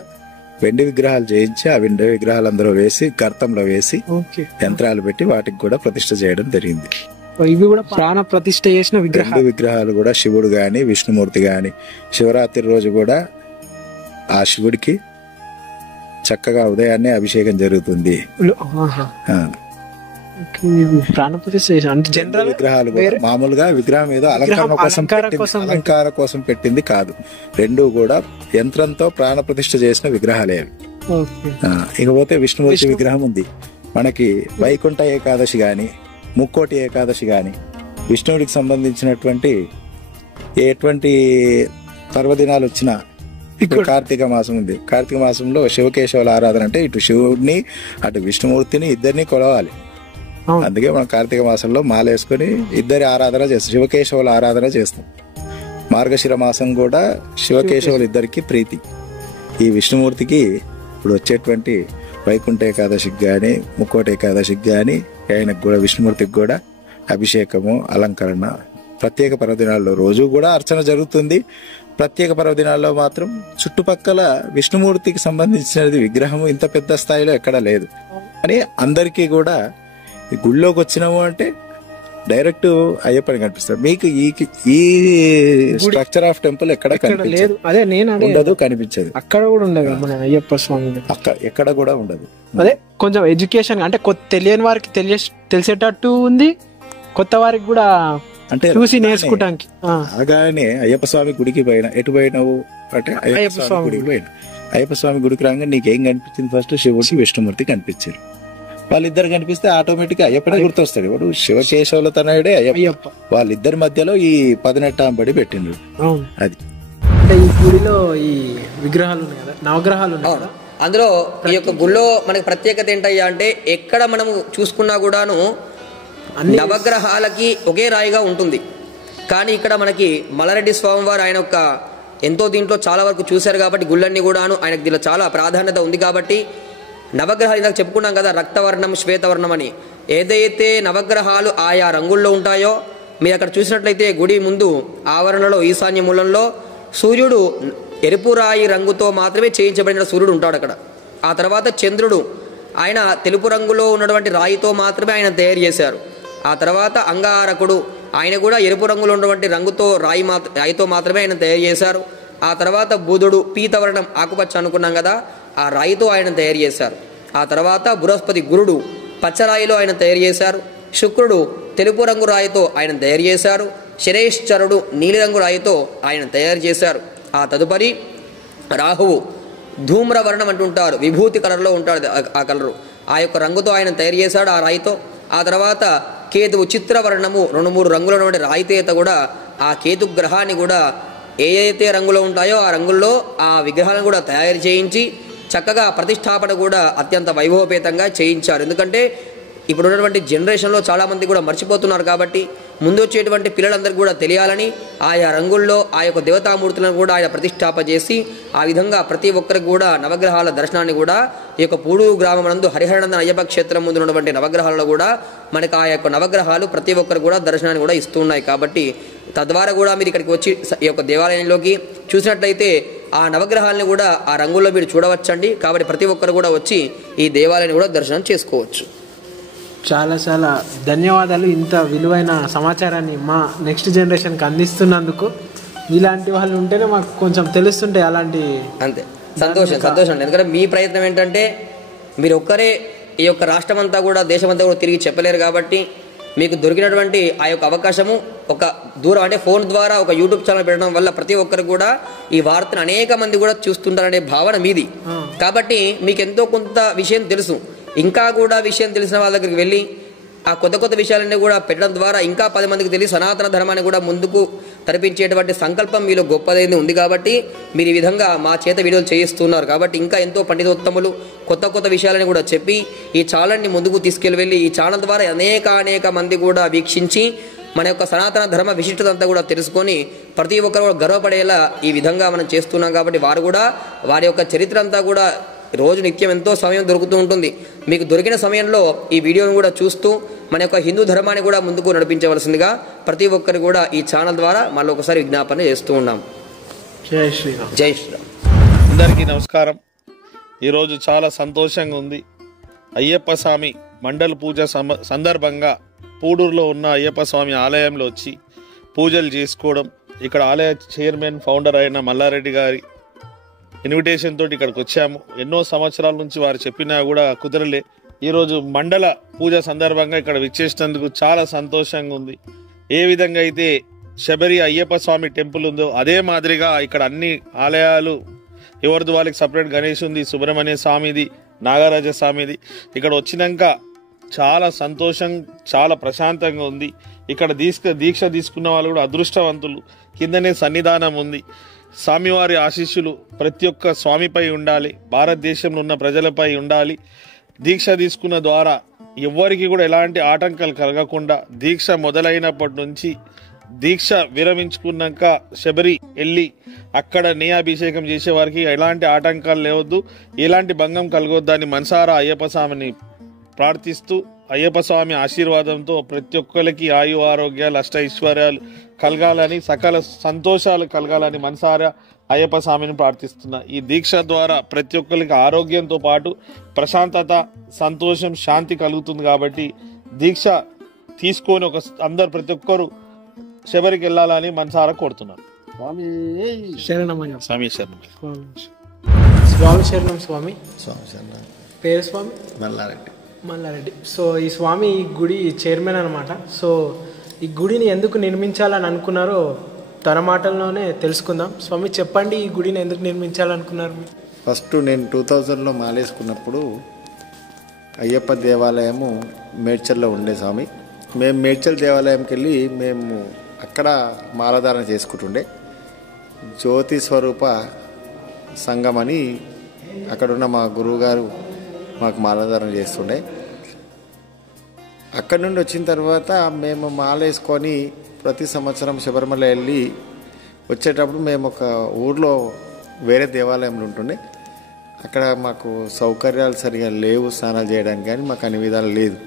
వెండి విగ్రహాలు చేయించి ఆ వెండి విగ్రహాలు అందరూ వేసి గర్తంలో వేసి యంత్రాలు పెట్టి వాటికి కూడా ప్రతిష్ఠ చేయడం జరిగింది. ఇవి కూడా ప్రాణ ప్రతిష్ఠ చేసిన విగ్రహాలు కూడా శివుడు గాని విష్ణుమూర్తి గాని శివరాత్రి రోజు కూడా ఆ శివుడికి చక్కగా ఉదయాన్నే అభిషేకం జరుగుతుంది. ప్రాణప్రతిష్ఠ అంటే జనరల్ విగ్రహాలు కూడా మామూలుగా విగ్రహం ఏదో అలంకార కోసం పెట్టింది కాదు, రెండు కూడా యంత్రంతో ప్రాణప్రతిష్ఠ చేసిన విగ్రహాలే అవి. ఇకపోతే విష్ణుమూర్తి విగ్రహం ఉంది మనకి. వైకుంఠ ఏకాదశి గాని ముక్కోటి ఏకాదశి గాని విష్ణువుడికి సంబంధించినటువంటి ఎటువంటి పర్వదినాలు వచ్చినా, ఇప్పుడు కార్తీక మాసం ఉంది, కార్తీక మాసంలో శివకేశవుల ఆరాధన అంటే ఇటు శివుడిని అటు విష్ణుమూర్తిని ఇద్దరిని కొలవాలి. అందుకే మనం కార్తీక మాసంలో మాల వేసుకుని ఇద్దరి ఆరాధన చేస్తాం, శివకేశవుల ఆరాధన చేస్తాం. మార్గశిర మాసం కూడా శివకేశవులు ఇద్దరికి ప్రీతి. ఈ విష్ణుమూర్తికి ఇప్పుడు వచ్చేటువంటి వైకుంఠ ఏకాదశికి గాని ముక్కోటి ఏకాదశికి గాని ఆయనకు కూడా విష్ణుమూర్తికి కూడా అభిషేకము అలంకరణ ప్రత్యేక పర్వదినాల్లో రోజు కూడా అర్చన జరుగుతుంది. ప్రత్యేక పర్వదినాల్లో మాత్రం చుట్టుపక్కల విష్ణుమూర్తికి సంబంధించినది విగ్రహం ఇంత పెద్ద స్థాయిలో ఎక్కడ లేదు అని అందరికీ కూడా ఈ గుళ్ళోకి వచ్చినాము అంటే డైరెక్ట్ అయ్యప్పని కనిపిస్తాడు. మీకు ఈ స్ట్రక్చర్ ఆఫ్ టెంపుల్ ఎక్కడ కనిపించదు, అదే నేను ఉండదు, కనిపించదు. అక్కడ కూడా ఉండదు మన అయ్యప్ప స్వామి, అక్కడ ఎక్కడ కూడా ఉండదు. అదే కొంచెం ఎడ్యుకేషన్ అంటే తెలియని వారికి తెలిసేటట్టు ఉంది, కొత్త వారికి కూడా అంటే చూసి నేర్చుకోవడానికి. అలాగానే అయ్యప్ప స్వామి గుడికి పోయినా, ఎటు పోయినావు అంటే అయ్యప్ప స్వామి గుడికి పోయినా. అయ్యప్ప స్వామి గుడికి రాగా నీకేం కనిపించింది? ఫస్ట్ శివుడికి విష్ణుమూర్తి కనిపించారు. వాళ్ళిద్దరు కనిపిస్తే ఆటోమేటిక్ అయ్యప్పనే గుర్తొస్తాడు. ఇప్పుడు శివకేశవుల తనయుడే అయ్యప్ప. వాళ్ళిద్దరి మధ్యలో ఈ 18 బడి పెట్టిండ్రు. అది అంటే ఈ గుడిలో ఈ విగ్రహాలు ఉన్నాయి కదా, నవగ్రహాలు ఉన్నాయి కదా, అందులో ఈ యొక్క గుళ్ళో మనకి ప్రత్యేకత ఏంటయ్యా అంటే ఎక్కడ మనము చూసుకున్నా కూడాను నవగ్రహాలకి ఒకే రాయిగా ఉంటుంది. కానీ ఇక్కడ మనకి మల్లారెడ్డి స్వామి వారు ఆయన యొక్క ఎంతో దీంట్లో చాలా వరకు చూశారు కాబట్టి గుళ్ళన్నీ కూడాను ఆయనకు దీనిలో చాలా ప్రాధాన్యత ఉంది కాబట్టి నవగ్రహాలు ఇందాక చెప్పుకున్నాం కదా, రక్తవర్ణం శ్వేతవర్ణం అని. ఏదైతే నవగ్రహాలు ఆయా రంగుల్లో ఉంటాయో మీరు అక్కడ చూసినట్లయితే గుడి ముందు ఆవరణలో ఈశాన్య మూలంలో సూర్యుడు ఎరుపు రాయి రంగుతో మాత్రమే చేయించబడిన సూర్యుడు ఉంటాడు అక్కడ. ఆ తర్వాత చంద్రుడు ఆయన తెలుపు రంగులో ఉన్నటువంటి రాయితో మాత్రమే ఆయన తయారు చేశారు. ఆ తర్వాత అంగారకుడు ఆయన కూడా ఎరుపు రంగులో ఉన్నటువంటి రంగుతో రాయితో మాత్రమే ఆయన తయారు చేశారు. ఆ తర్వాత బుధుడు పీతవర్ణం ఆకుపచ్చ అనుకున్నాం కదా, ఆ రాయితో ఆయన తయారు చేశారు. ఆ తర్వాత బృహస్పతి గురుడు పచ్చరాయిలో ఆయన తయారు చేశారు. శుక్రుడు తెలుపు రంగు రాయితో ఆయన తయారు చేశారు. శనేశ్వరుడు నీలిరంగు రాయితో ఆయన తయారు చేశారు. ఆ తదుపరి రాహువు ధూమ్రవర్ణం అంటుంటారు, విభూతి కలర్లో ఉంటాడు ఆ కలరు, ఆ యొక్క రంగుతో ఆయన తయారు చేశాడు ఆ రాయితో. ఆ తర్వాత కేతువు చిత్రవర్ణము 2-3 రంగుల ఉన్నటువంటి రాయితేత కూడా ఆ కేతు గ్రహాన్ని కూడా ఏదైతే రంగులో ఉంటాయో ఆ రంగుల్లో ఆ విగ్రహాలను కూడా తయారు చేయించి చక్కగా ప్రతిష్టాపన కూడా అత్యంత వైభవపేతంగా చేయించారు. ఎందుకంటే ఇప్పుడు ఉన్నటువంటి జనరేషన్లో చాలామంది కూడా మర్చిపోతున్నారు కాబట్టి ముందు వచ్చేటువంటి పిల్లలందరికీ కూడా తెలియాలని ఆయా రంగుల్లో ఆ యొక్క దేవతామూర్తులను కూడా ఆయన ప్రతిష్టాపన చేసి ఆ విధంగా ప్రతి ఒక్కరికి కూడా నవగ్రహాల దర్శనాన్ని కూడా ఈ యొక్క పూడూరు గ్రామం నందు హరిహరనందన అయ్యప్ప క్షేత్రం ముందు ఉన్నటువంటి నవగ్రహాలలో కూడా మనకు ఆ యొక్క నవగ్రహాలు ప్రతి ఒక్కరు కూడా దర్శనాన్ని కూడా ఇస్తున్నాయి. కాబట్టి తద్వారా కూడా మీరు ఇక్కడికి వచ్చి ఈ యొక్క దేవాలయంలోకి చూసినట్లయితే ఆ నవగ్రహాలను కూడా ఆ రంగుల్లో మీరు చూడవచ్చండి. కాబట్టి ప్రతి ఒక్కరు కూడా వచ్చి ఈ దేవాలయాన్ని కూడా దర్శనం చేసుకోవచ్చు. చాలా చాలా ధన్యవాదాలు ఇంత విలువైన సమాచారాన్ని మా నెక్స్ట్ జనరేషన్కి అందిస్తున్నందుకు. ఇలాంటి వాళ్ళు ఉంటేనే మాకు కొంచెం తెలుస్తుంటాయి అలాంటి. అంతే, సంతోషం. ఎందుకంటే మీ ప్రయత్నం ఏంటంటే మీరు ఒక్కరే ఈ యొక్క రాష్ట్రం అంతా కూడా దేశమంతా కూడా తిరిగి చెప్పలేరు కాబట్టి మీకు దొరికినటువంటి ఆ యొక్క అవకాశము ఒక దూరం అంటే ఫోన్ ద్వారా ఒక యూట్యూబ్ ఛానల్ పెట్టడం వల్ల ప్రతి ఒక్కరు కూడా ఈ వార్తను అనేక మంది కూడా చూస్తుంటారనే భావన మీది. కాబట్టి మీకు ఎంతో కొంత విషయం తెలుసు. ఇంకా కూడా విషయం తెలిసిన వాళ్ళ దగ్గరికి వెళ్ళి ఆ కొత్త విషయాలన్నీ కూడా పెట్టడం ద్వారా ఇంకా 10 మందికి తెలిసి సనాతన ధర్మాన్ని కూడా ముందుకు తరిపించేటువంటి సంకల్పం మీలో గొప్పదైంది ఉంది. కాబట్టి మీరు ఈ విధంగా మా చేత వీడియోలు చేయిస్తున్నారు. కాబట్టి ఇంకా ఎంతో పండితోత్తములు కొత్త విషయాలని కూడా చెప్పి ఈ ఛానల్ని ముందుకు తీసుకెళ్ళి ఈ ఛానల్ ద్వారా అనేక మంది కూడా వీక్షించి మన యొక్క సనాతన ధర్మ విశిష్టత అంతా కూడా తెలుసుకొని ప్రతి ఒక్కరు గర్వపడేలా ఈ విధంగా మనం చేస్తున్నాం. కాబట్టి వారు కూడా వారి యొక్క చరిత్ర అంతా కూడా రోజు నిత్యం ఎంతో సమయం దొరుకుతూ ఉంటుంది. మీకు దొరికిన సమయంలో ఈ వీడియోను కూడా చూస్తూ మన యొక్క హిందూ ధర్మాన్ని కూడా ముందుకు నడిపించవలసిందిగా ప్రతి ఒక్కరు కూడా ఈ ఛానల్ ద్వారా మళ్ళీ ఒకసారి విజ్ఞాపన చేస్తూ ఉన్నాం. జై శ్రీరామ్. జై శ్రీరామ్. అందరికీ నమస్కారం. ఈరోజు చాలా సంతోషంగా ఉంది. అయ్యప్ప స్వామి మండల పూజ సందర్భంగా పూడూరులో ఉన్న అయ్యప్ప స్వామి ఆలయంలో వచ్చి పూజలు చేసుకోవడం, ఇక్కడ ఆలయ చైర్మన్ ఫౌండర్ అయిన మల్లారెడ్డి గారి ఇన్విటేషన్ తోటి ఇక్కడికి వచ్చాము. ఎన్నో సంవత్సరాల నుంచి వారు చెప్పినా కూడా కుదరలే. ఈరోజు మండల పూజ సందర్భంగా ఇక్కడ విచ్చేసినందుకు చాలా సంతోషంగా ఉంది. ఏ విధంగా అయితే శబరి అయ్యప్ప స్వామి టెంపుల్ ఉందో అదే మాదిరిగా ఇక్కడ అన్ని ఆలయాలు ఎవరిది వాళ్ళకి సపరేట్ గణేష్ ఉంది, సుబ్రహ్మణ్య స్వామిది, నాగరాజ స్వామిది. ఇక్కడ వచ్చినాక చాలా సంతోషం, చాలా ప్రశాంతంగా ఉంది. ఇక్కడ దీక్ష తీసుకున్న వాళ్ళు కూడా అదృష్టవంతులు. కిందనే సన్నిధానం ఉంది. స్వామివారి ఆశీస్సులు ప్రతి ఒక్క స్వామిపై ఉండాలి, భారతదేశంలో ఉన్న ప్రజలపై ఉండాలి. దీక్ష తీసుకున్న ద్వారా ఎవ్వరికి కూడా ఎలాంటి ఆటంకాలు కలగకుండా దీక్ష మొదలైనప్పటి నుంచి దీక్ష విరమించుకున్నాక శబరి వెళ్ళి అక్కడ నెయ్యాభిషేకం చేసే వారికి ఎలాంటి ఆటంకాలు లేవద్దు, ఎలాంటి భంగం కలగొద్దని మనసారా అయ్యప్ప స్వామిని ప్రార్థిస్తూ అయ్యప్ప స్వామి ఆశీర్వాదంతో ప్రతి ఒక్కరికి ఆయు ఆరోగ్యాలు అష్ట ఐశ్వర్యాలు కలగాలని, సకల సంతోషాలు కలగాలని మనసారా అయ్యప్ప స్వామిని ప్రార్థిస్తున్నా. ఈ దీక్ష ద్వారా ప్రతి ఒక్కరికి ఆరోగ్యంతో పాటు ప్రశాంతత, సంతోషం, శాంతి కలుగుతుంది. కాబట్టి దీక్ష తీసుకొని అందరు ప్రతి ఒక్కరు శబరికి వెళ్ళాలని మనసారా కోరుతున్నారు. శరణమయ్య. స్వామి శరణం. స్వామి శరణం. స్వామి స్వామి శరణం. పేరు స్వామి మల్లారెడ్డి. సో ఈ స్వామి ఈ గుడి చైర్మన్ అనమాట. సో ఈ గుడిని ఎందుకు నిర్మించాలని అనుకున్నారో తన మాటల్లోనే తెలుసుకుందాం. స్వామి చెప్పండి, ఈ గుడిని ఎందుకు నిర్మించాలనుకున్నారు? ఫస్ట్ నేను 2000లో మాలేసుకున్నప్పుడు అయ్యప్ప దేవాలయము మేడ్చల్లో ఉండే స్వామి. మేము మేడ్చల్ దేవాలయంకి వెళ్ళి మేము అక్కడ మాలధారణ చేసుకుంటుండే. జ్యోతి స్వరూప సంఘం అని అక్కడున్న మా గురువుగారు మాకు మాలధారణ చేస్తుండే. అక్కడి నుండి వచ్చిన తర్వాత మేము మాల వేసుకొని ప్రతి సంవత్సరం శబరిమల వెళ్ళి వచ్చేటప్పుడు మేము ఒక ఊర్లో వేరే దేవాలయంలో ఉంటుండే. అక్కడ మాకు సౌకర్యాలు సరిగా లేవు, స్నానాలు చేయడానికి కానీ మాకు అన్ని విధాలు లేదు.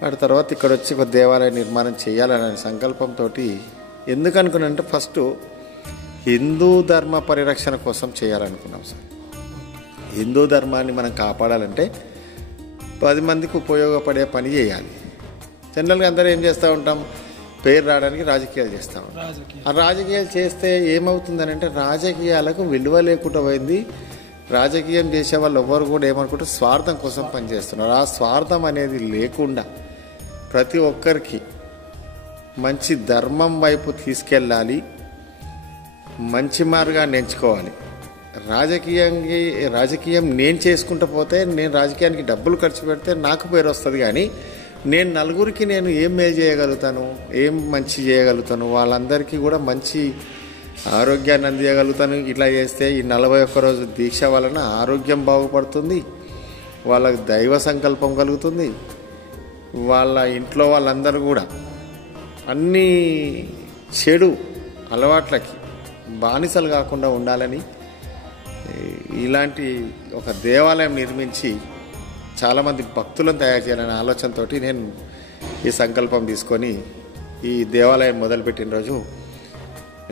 వాటి తర్వాత ఇక్కడ వచ్చి ఒక దేవాలయ నిర్మాణం చేయాలనే సంకల్పంతో ఎందుకు అనుకున్నానంటే ఫస్ట్ హిందూ ధర్మ పరిరక్షణ కోసం చేయాలనుకున్నాం సార్. హిందూ ధర్మాన్ని మనం కాపాడాలంటే 10 మందికి ఉపయోగపడే పని చేయాలి. జనరల్గా అందరూ ఏం చేస్తూ ఉంటాం, పేరు రావడానికి రాజకీయాలు చేస్తూ ఉంటాం. ఆ రాజకీయాలు చేస్తే ఏమవుతుందని అంటే రాజకీయాలకు విలువ లేకుండా పోయింది. రాజకీయం చేసే వాళ్ళు ఎవ్వరు కూడా ఏమనుకుంటే స్వార్థం కోసం పనిచేస్తున్నారు. ఆ స్వార్థం అనేది లేకుండా ప్రతి ఒక్కరికి మంచి ధర్మం వైపు తీసుకెళ్ళాలి, మంచి మార్గాన్ని ఎంచుకోవాలి. రాజకీయం నేను చేసుకుంటూ పోతే నేను రాజకీయానికి డబ్బులు ఖర్చు పెడితే నాకు పేరు వస్తుంది, కానీ నేను నలుగురికి నేను ఏం మేలు చేయగలుగుతాను, ఏం మంచి చేయగలుగుతాను, వాళ్ళందరికీ కూడా మంచి ఆరోగ్యాన్ని అందించగలుగుతాను. ఇట్లా చేస్తే ఈ 41 రోజు దీక్ష వలన ఆరోగ్యం బాగుపడుతుంది, వాళ్ళకి దైవ సంకల్పం కలుగుతుంది, వాళ్ళ ఇంట్లో వాళ్ళందరూ కూడా అన్ని చెడు అలవాట్లకి బానిసలు కాకుండా ఉండాలని ఇలాంటి ఒక దేవాలయం నిర్మించి చాలామంది భక్తులను తయారు చేయాలనే ఆలోచనతో నేను ఈ సంకల్పం తీసుకొని ఈ దేవాలయం మొదలుపెట్టిన రోజు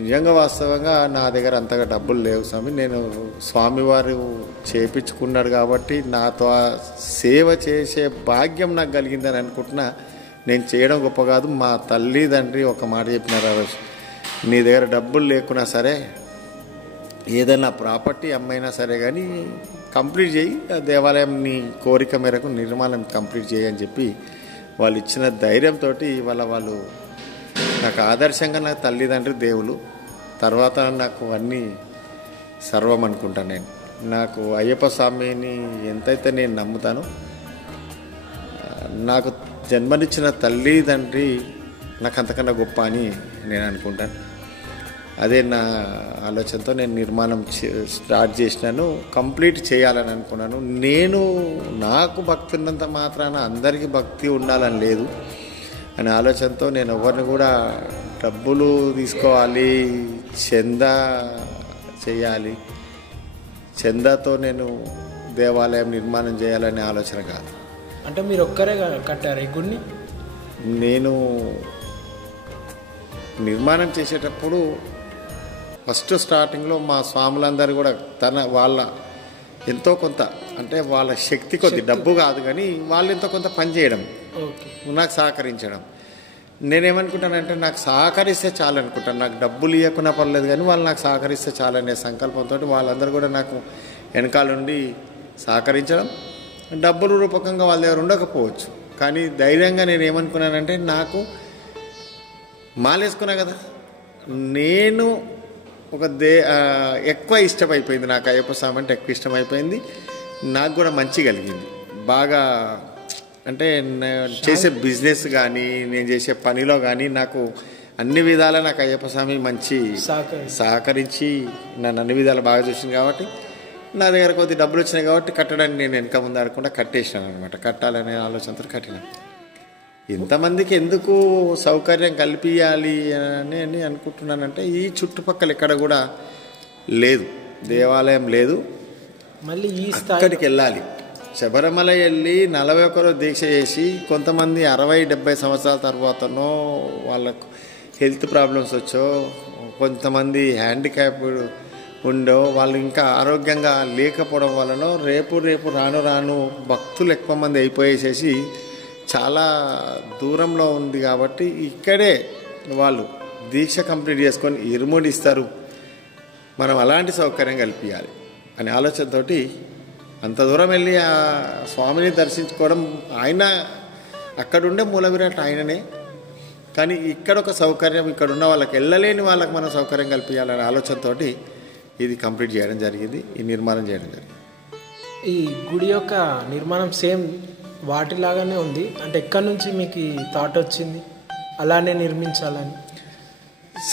నిజంగా వాస్తవంగా నా దగ్గర అంతగా డబ్బులు లేవు స్వామి. నేను స్వామివారు చేపించుకున్నాడు కాబట్టి నాతో సేవ చేసే భాగ్యం నాకు కలిగిందని అనుకుంటున్నా. నేను చేయడం గొప్ప కాదు. మా తల్లిదండ్రి ఒక మాట చెప్పినారు ఆ రోజు, నీ దగ్గర డబ్బులు లేకున్నా సరే ఏదైనా ప్రాపర్టీ అమ్మైనా సరే కానీ కంప్లీట్ చేయి, ఆ దేవాలయం నీ కోరిక మేరకు నిర్మాణం కంప్లీట్ చేయి అని చెప్పి వాళ్ళు ఇచ్చిన ధైర్యంతో ఇవాళ వాళ్ళు నాకు ఆదర్శంగా నా తల్లిదండ్రి దేవులు, తర్వాత నాకు అన్నీ సర్వం అనుకుంటాను. నేను నాకు అయ్యప్ప స్వామిని ఎంతైతే నేను నమ్ముతానో, నాకు జన్మనిచ్చిన తల్లిదండ్రి నాకు అంతకన్నా గొప్ప అని నేను అనుకుంటాను. అదే నా ఆలోచనతో నేను నిర్మాణం స్టార్ట్ చేసినాను, కంప్లీట్ చేయాలని అనుకున్నాను. నాకు భక్తి ఉన్నంత మాత్రాన అందరికీ భక్తి ఉండాలని లేదు అనే ఆలోచనతో నేను ఎవరిని కూడా డబ్బులు తీసుకోవాలి, చందా చేయాలి, చందాతో నేను దేవాలయం నిర్మాణం చేయాలనే ఆలోచన కాదు. అంటే మీరు ఒక్కరే కట్టారు ఈ గుడిని? నేను నిర్మాణం చేసేటప్పుడు ఫస్ట్ స్టార్టింగ్లో మా స్వాములందరూ కూడా వాళ్ళ ఎంతో కొంత, అంటే వాళ్ళ శక్తి కొద్ది, డబ్బు కాదు కానీ వాళ్ళు ఎంతో కొంత పని చేయడం, నాకు సహకరించడం. నేనేమనుకుంటానంటే నాకు సహకరిస్తే చాలు అనుకుంటాను. నాకు డబ్బులు ఇవ్వకున్నా పర్లేదు కానీ వాళ్ళు నాకు సహకరిస్తే చాలనే సంకల్పంతో వాళ్ళందరూ కూడా నాకు వెనకాలండి సహకరించడం. డబ్బులు రూపకంగా వాళ్ళ దగ్గర ఉండకపోవచ్చు, కానీ ధైర్యంగా నేను ఏమనుకున్నానంటే నాకు మాలేసుకున్నా కదా, నేను ఒక ఎక్కువ ఇష్టమైపోయింది. నాకు అయ్యప్ప స్వామి అంటే ఎక్కువ ఇష్టమైపోయింది. నాకు కూడా మంచి కలిగింది బాగా. అంటే చేసే బిజినెస్ కానీ నేను చేసే పనిలో కానీ నాకు అన్ని విధాలా నాకు అయ్యప్ప స్వామి మంచి సహకరించి నన్ను అన్ని విధాలు బాగా చూసింది. కాబట్టి నా దగ్గర కొద్ది డబ్బులు వచ్చినాయి కాబట్టి కట్టడానికి నేను వెనక ముందు ఆడకుండా కట్టేసాను అనమాట. కట్టాలనే ఆలోచనతో కట్టినాను. ఇంతమందికి ఎందుకు సౌకర్యం కల్పించాలి అని అనుకుంటున్నానంటే ఈ చుట్టుపక్కల ఎక్కడ కూడా లేదు, దేవాలయం లేదు. మళ్ళీ అక్కడికి వెళ్ళాలి. శబరిమల వెళ్ళి 41 రోజు దీక్ష చేసి కొంతమంది 60-70 సంవత్సరాల తర్వాతనో వాళ్ళకు హెల్త్ ప్రాబ్లమ్స్ వచ్చో, కొంతమంది హ్యాండిక్యాప్డ్ ఉండో, వాళ్ళు ఇంకా ఆరోగ్యంగా లేకపోవడం వలన రేపు రాను భక్తులు ఎక్కువ మంది అయిపోయేసేసి చాలా దూరంలో ఉంది. కాబట్టి ఇక్కడే వాళ్ళు దీక్ష కంప్లీట్ చేసుకొని ఇరుముడి ఇస్తారు. మనం అలాంటి సౌకర్యం కల్పించాలి అనే ఆలోచనతోటి అంత దూరం వెళ్ళి ఆ స్వామిని దర్శించుకోవడం. ఆయన అక్కడుండే మూల విరాట్ ఆయననే, కానీ ఇక్కడ ఒక సౌకర్యం ఇక్కడ ఉన్న వాళ్ళకి వెళ్ళలేని వాళ్ళకి మనం సౌకర్యం కల్పించాలనే ఆలోచనతోటి ఇది కంప్లీట్ చేయడం జరిగింది, ఈ నిర్మాణం చేయడం జరిగింది. ఈ గుడి యొక్క నిర్మాణం సేమ్ వాటిలాగానే ఉంది అంటే ఎక్కడి నుంచి మీకు ఈ థాట్ వచ్చింది అలానే నిర్మించాలని?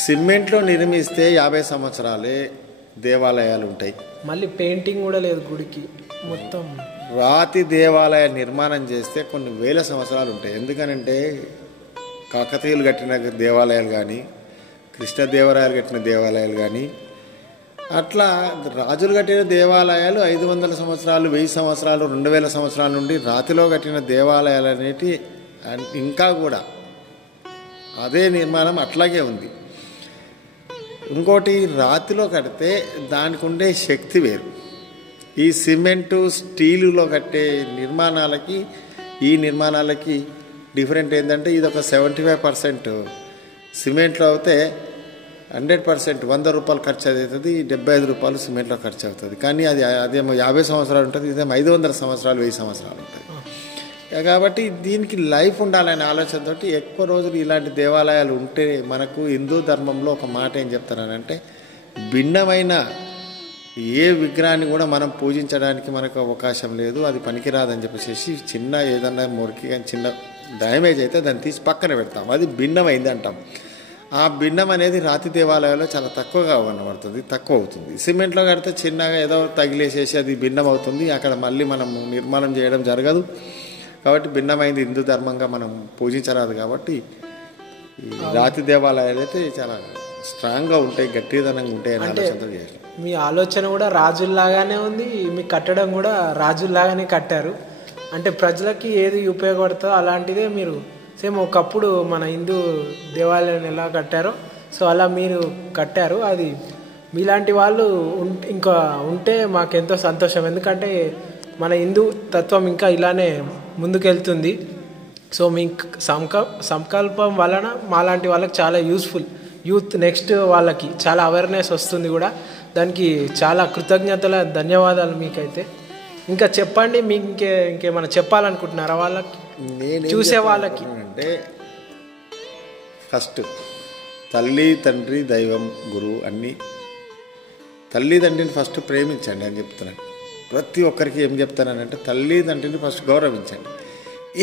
సిమెంట్లో నిర్మిస్తే 50 సంవత్సరాలే దేవాలయాలు ఉంటాయి. మళ్ళీ పెయింటింగ్ కూడా లేదు గుడికి, మొత్తం రాతి దేవాలయ నిర్మాణం చేస్తే కొన్ని వేల సంవత్సరాలు ఉంటాయి. ఎందుకనంటే కాకతీయులు కట్టిన దేవాలయాలు కానీ, కృష్ణదేవరాయలు కట్టిన దేవాలయాలు కానీ, అట్లా రాజులు కట్టిన దేవాలయాలు 500 సంవత్సరాలు, 1000 సంవత్సరాలు, 2000 సంవత్సరాల నుండి రాతిలో కట్టిన దేవాలయాలు అనేటి ఇంకా కూడా అదే నిర్మాణం అట్లాగే ఉంది. ఇంకోటి రాతిలో కడితే దానికి ఉండే శక్తి వేరు. ఈ సిమెంటు స్టీలులో కట్టే నిర్మాణాలకి ఈ నిర్మాణాలకి డిఫరెంట్ ఏంటంటే ఇది ఒక 75% సిమెంట్లో అయితే 100% 100 రూపాయలు ఖర్చు అవుతుంది, 75 రూపాయలు సిమెంట్లో ఖర్చు అవుతుంది. కానీ అదేమో 50 సంవత్సరాలు ఉంటుంది, ఇదేమో 500 సంవత్సరాలు 1000 సంవత్సరాలు ఉంటుంది. కాబట్టి దీనికి లైఫ్ ఉండాలనే ఆలోచనతో ఎక్కువ రోజులు ఇలాంటి దేవాలయాలు ఉంటే మనకు హిందూ ధర్మంలో ఒక మాట ఏం చెప్తారనంటే భిన్నమైన ఏ విగ్రహాన్ని కూడా మనం పూజించడానికి మనకు అవకాశం లేదు, అది పనికిరాదని చెప్పేసి చిన్న ఏదన్నా మురికి కానీ చిన్న డ్యామేజ్ అయితే దాన్ని తీసి పక్కన పెడతాం, అది భిన్నమైంది అంటాం. ఆ భిన్నం అనేది రాతి దేవాలయాల్లో చాలా తక్కువగా కనబడుతుంది, తక్కువ అవుతుంది. సిమెంట్లో కడితే చిన్నగా ఏదో తగిలేసేసి అది భిన్నం అవుతుంది, అక్కడ మళ్ళీ మనం నిర్మాణం చేయడం జరగదు. కాబట్టి భిన్నమైంది హిందూ ధర్మంగా మనం పూజించరాదు. కాబట్టి ఈ రాతి దేవాలయాలు అయితే చాలా స్ట్రాంగ్గా ఉంటాయి, గట్టిదనంగా ఉంటాయి అని ఆలోచనతో చేశారు. మీ ఆలోచన కూడా రాజుల్లాగానే ఉంది, మీ కట్టడం కూడా రాజుల్లాగానే కట్టారు. అంటే ప్రజలకి ఏది ఉపయోగపడుతుందో అలాంటిదే మీరు సేమ్ ఒకప్పుడు మన హిందూ దేవాలయాన్ని ఎలా కట్టారో సో అలా మీరు కట్టారు. అది మీలాంటి వాళ్ళు ఇంకా ఉంటే మాకెంతో సంతోషం, ఎందుకంటే మన హిందూ తత్వం ఇంకా ఇలానే ముందుకెళ్తుంది. సో మీ సంకల్పం వలన మాలాంటి వాళ్ళకి చాలా యూస్ఫుల్, యూత్ నెక్స్ట్ వాళ్ళకి చాలా అవేర్నెస్ వస్తుంది కూడా. దానికి చాలా కృతజ్ఞతల ధన్యవాదాలు మీకైతే. ఇంకా చెప్పండి, మీకు ఇంకేమైనా చెప్పాలనుకుంటున్నారా వాళ్ళకి, చూసే వాళ్ళకి? అంటే ఫస్ట్ తల్లి తండ్రి దైవం గురువు అన్నీ, తల్లి తండ్రిని ఫస్ట్ ప్రేమించండి అని చెప్తున్నాను. ప్రతి ఒక్కరికి ఏం చెప్తానంటే తల్లి తండ్రిని ఫస్ట్ గౌరవించండి.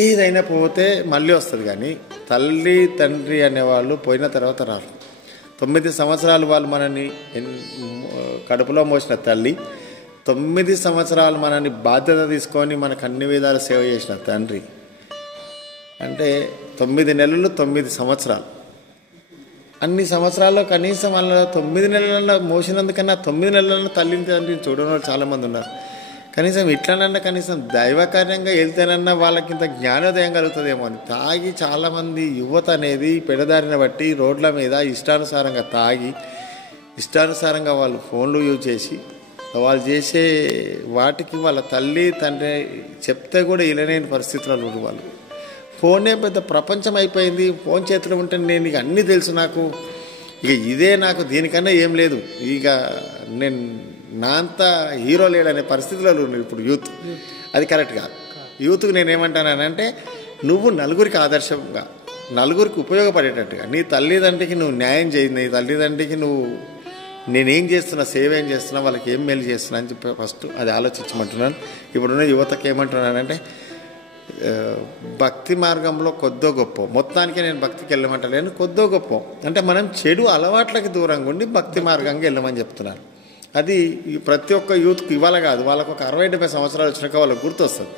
ఏదైనా పోతే మళ్ళీ వస్తుంది, కానీ తల్లి తండ్రి అనేవాళ్ళు పోయిన తర్వాత రారు. 9 సంవత్సరాలు వాళ్ళు మనని కడుపులో మోసిన తల్లి, 9 సంవత్సరాలు మనని బాధ్యత తీసుకొని మనకు అన్ని విధాలు సేవ చేసిన తండ్రి, అంటే 9 నెలలు 9 సంవత్సరాలు. అన్ని సంవత్సరాల్లో కనీసం వాళ్ళ 9 నెలల్లో మోసినందుకన్నా 9 నెలల్లో తల్లిని తండ్రిని చూడని వాళ్ళు చాలామంది ఉన్నారు. కనీసం ఇట్లనన్నా కనీసం దైవకార్యంగా వెళ్తేనన్నా వాళ్ళకింత జ్ఞానోదయం కలుగుతుందేమో అని తాగి చాలామంది యువత అనేది పెడదారిన బట్టి రోడ్ల మీద ఇష్టానుసారంగా తాగి ఇష్టానుసారంగా వాళ్ళు ఫోన్లు యూజ్ చేసి వాళ్ళు చేసే వాటికి వాళ్ళ తల్లి తండ్రి చెప్తే కూడా ఇలలేని పరిస్థితుల్లో వాళ్ళు ఫోనే పెద్ద ప్రపంచం అయిపోయింది. ఫోన్ చేతిలో ఉంటే నేను ఇక అన్నీ తెలుసు నాకు, ఇక ఇదే నాకు, దీనికన్నా ఏం లేదు, ఇక నేను నా అంతా హీరో లేడనే పరిస్థితిలో ఉన్నారు ఇప్పుడు యూత్. అది కరెక్ట్ కాదు. యూత్కి నేనేమంటానంటే నువ్వు నలుగురికి ఆదర్శంగా, నలుగురికి ఉపయోగపడేటట్టుగా, నీ తల్లిదండ్రికి నువ్వు న్యాయం చేయి, నీ తల్లిదండ్రికి నువ్వు నేనేం చేస్తున్నా, సేవ ఏం చేస్తున్నా, వాళ్ళకి ఏం మేలు చేస్తున్నా అని చెప్పి ఫస్ట్ అది ఆలోచించమంటున్నాను. ఇప్పుడున్న యువతకి ఏమంటున్నానంటే భక్తి మార్గంలో కొద్దో గొప్ప, మొత్తానికి నేను భక్తికి వెళ్ళమంటలేను, కొద్దో గొప్ప అంటే మనం చెడు అలవాట్లకి దూరంగా ఉండి భక్తి మార్గంగా వెళ్ళమని చెప్తున్నాను. అది ప్రతి ఒక్క యూత్కి ఇవాళ కాదు, వాళ్ళకు ఒక 60-70 సంవత్సరాలు వచ్చినాక వాళ్ళకి గుర్తొస్తుంది.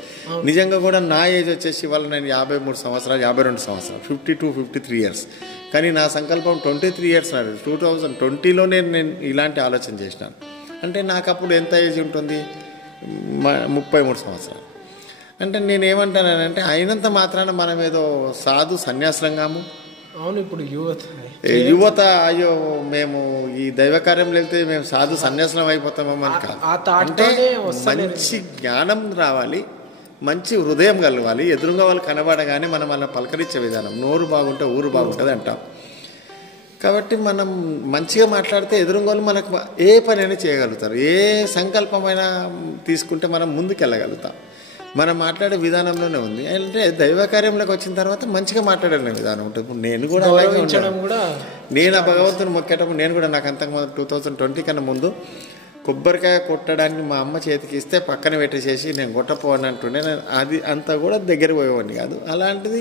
నిజంగా కూడా నా ఏజ్ వచ్చేసి ఇవాళ నేను 53 సంవత్సరాలు 52 సంవత్సరాలు 52-53 ఇయర్స్, కానీ నా సంకల్పం 23 ఇయర్స్ నాడు 2020లోనే నేను ఇలాంటి ఆలోచన చేసినాను. అంటే నాకు అప్పుడు ఎంత ఏజ్ ఉంటుంది, 33 సంవత్సరాలు. అంటే నేనేమంటానంటే అయినంత మాత్రాన మనం ఏదో సాధు సన్యాసులంగాము. అవును, ఇప్పుడు యువత అయ్యో మేము ఈ దైవ కార్యంలో వెళ్తే మేము సాధు సన్యాసులం అయిపోతామని కాదు. అంటే మంచి జ్ఞానం రావాలి, మంచి హృదయం కలవాలి, ఎదురుగా వాళ్ళు కనబడగానే మనం వాళ్ళని పలకరించే విధానం, నోరు బాగుంటే ఊరు బాగుంటుంది అంటాం. కాబట్టి మనం మంచిగా మాట్లాడితే ఎదురుగా వాళ్ళు మనకు ఏ పనైనా చేయగలుగుతారు, ఏ సంకల్పమైనా తీసుకుంటే మనం ముందుకు వెళ్ళగలుగుతాం. మనం మాట్లాడే విధానంలోనే ఉంది. అంటే దైవ కార్యంలోకి వచ్చిన తర్వాత మంచిగా మాట్లాడే విధానం ఉంటుంది. ఇప్పుడు నేను కూడా అలాగే ఉంటాను. నేను ఆ భగవంతుని మొక్కేటప్పుడు నేను కూడా, నాకు అంతకుముందు 2020 కన్నా ముందు కొబ్బరికాయ కొట్టడానికి మా అమ్మ చేతికి ఇస్తే పక్కన పెట్టేసేసి నేను కొట్టపోవని అంటుండే. నేను అది అంతా కూడా దగ్గర పోయేవాడిని కాదు. అలాంటిది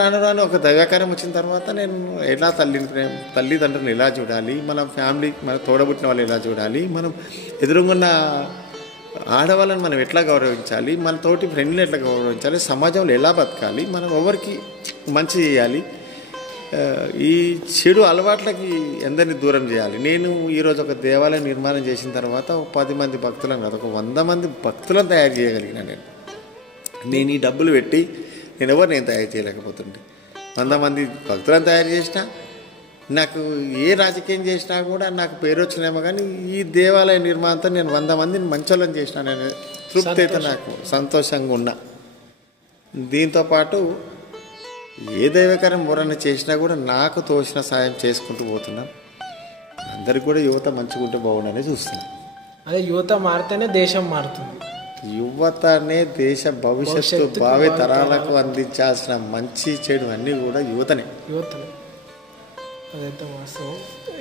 రాను రాను ఒక దైవకార్యం వచ్చిన తర్వాత నేను ఎలా తల్లిదండ్రులను ఎలా చూడాలి, మన ఫ్యామిలీ, మన తోడబుట్టిన వాళ్ళు ఎలా చూడాలి, మనం ఎదురుగున్న ఆడవాళ్ళని మనం ఎట్లా గౌరవించాలి, మన తోటి ఫ్రెండ్ని ఎట్లా గౌరవించాలి, సమాజంలో ఎలా బతకాలి, మనం ఎవరికి మంచి చేయాలి, ఈ చెడు అలవాట్లకి ఎందరిని దూరం చేయాలి. నేను ఈరోజు ఒక దేవాలయం నిర్మాణం చేసిన తర్వాత 10 మంది భక్తులను కాదు, ఒక 100 మంది భక్తులను తయారు చేయగలిగిన నేను ఈ డబ్బులు పెట్టి నేను తయారు చేయలేకపోతుండే. 100 మంది భక్తులను తయారు చేసిన, నాకు ఏ రాజకీయం చేసినా కూడా నాకు పేరు వచ్చినేమో, కానీ ఈ దేవాలయ నిర్మాణంతో నేను 100 మందిని మంచోళ్ళని చేసిన నేను తృప్తి అయితే, నాకు సంతోషంగా ఉన్నా. దీంతోపాటు ఏ దైవకార్యం ఎవరన్నా చేసినా కూడా నాకు తోచిన సాయం చేసుకుంటూ పోతున్నాం. అందరికి కూడా యువత మంచిగా ఉంటే బాగుండనే చూస్తున్నాం. అదే యువత మారితేనే దేశం మారుతుంది. యువతనే దేశ భవిష్యత్తు, భావి తరాలకు అందించాల్సిన మంచి చెడు అన్నీ కూడా యువతనే. అదైతే వాస్తవం.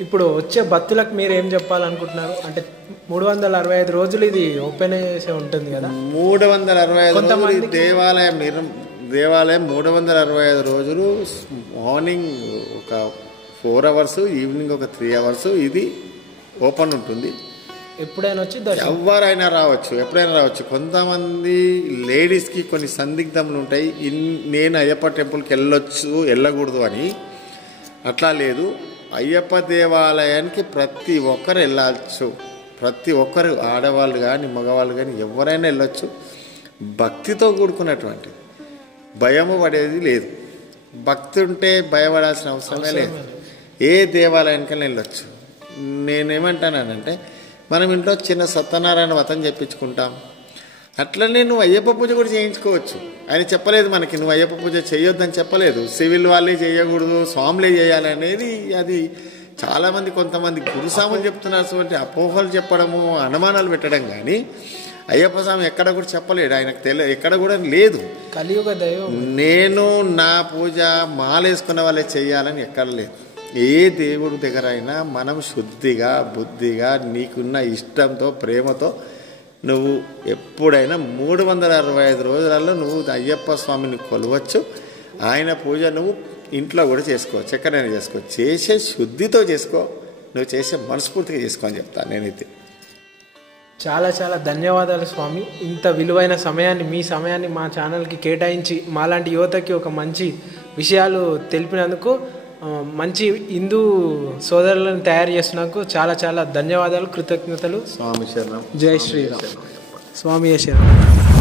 ఇప్పుడు వచ్చే భక్తులకు మీరు ఏం చెప్పాలనుకుంటున్నారు? అంటే 365 రోజులు ఇది ఓపెన్ చేసే ఉంటుంది కదా. 365 రోజులు దేవాలయం 365 రోజులు. మార్నింగ్ ఒక 4 అవర్స్, ఈవినింగ్ ఒక 3 అవర్స్ ఇది ఓపెన్ ఉంటుంది. ఎప్పుడైనా వచ్చి ఎవరైనా రావచ్చు, ఎప్పుడైనా రావచ్చు. కొంతమంది లేడీస్కి కొన్ని సందిగ్ధములు ఉంటాయి, నేను అయ్యప్ప టెంపుల్కి వెళ్ళకూడదు అని. అట్లా లేదు, అయ్యప్ప దేవాలయానికి ప్రతి ఒక్కరు వెళ్ళచ్చు. ప్రతి ఒక్కరు, ఆడవాళ్ళు కానీ మగవాళ్ళు కానీ ఎవరైనా వెళ్ళొచ్చు. భక్తితో కూడుకున్నటువంటి, భయము పడేది లేదు. భక్తి ఉంటే భయపడాల్సిన అవసరమే లేదు. ఏ దేవాలయానికైనా వెళ్ళొచ్చు. నేనేమంటానంటే మనం ఇంట్లో చిన్న సత్యనారాయణ వ్రతం చెప్పించుకుంటాం, అట్లనే నువ్వు అయ్యప్ప పూజ కూడా చేయించుకోవచ్చు. ఆయన చెప్పలేదు మనకి నువ్వు అయ్యప్ప పూజ చేయొద్దని చెప్పలేదు. సివిల్ వాళ్ళే చేయకూడదు, స్వాములే చేయాలి అనేది అది చాలామంది కొంతమంది గురుస్వాములు చెప్తున్నారు. అటువంటి అపోహలు చెప్పడము, అనుమానాలు పెట్టడం కానీ అయ్యప్ప స్వామి ఎక్కడ కూడా చెప్పలేడు, ఆయనకు ఎక్కడ కూడా లేదు. కలియుగ దైవం. నేను నా పూజ మాలేసుకున్న వాళ్ళే చెయ్యాలని ఎక్కడ లేదు. ఏ దేవుడి దగ్గర అయినా మనం శుద్ధిగా, బుద్ధిగా, నీకున్న ఇష్టంతో, ప్రేమతో నువ్వు ఎప్పుడైనా 365 రోజులలో నువ్వు అయ్యప్ప స్వామిని కొలవచ్చు. ఆయన పూజ నువ్వు ఇంట్లో కూడా చేసుకోవచ్చు, ఎక్కడైనా చేసుకోవచ్చు. చేసే శుద్ధితో చేసుకో, నువ్వు చేసే మనస్ఫూర్తిగా చేసుకో అని చెప్తాను నేనైతే. చాలా చాలా ధన్యవాదాలు స్వామి. ఇంత విలువైన సమయాన్ని, మీ సమయాన్ని మా ఛానల్కి కేటాయించి మాలాంటి యువతకి ఒక మంచి విషయాలు తెలిపినందుకు, మంచి హిందూ సోదరులను తయారు చేసినందుకు చాలా చాలా ధన్యవాదాలు, కృతజ్ఞతలు. స్వామి శరణం. జై శ్రీరామ్. స్వామి శరణం.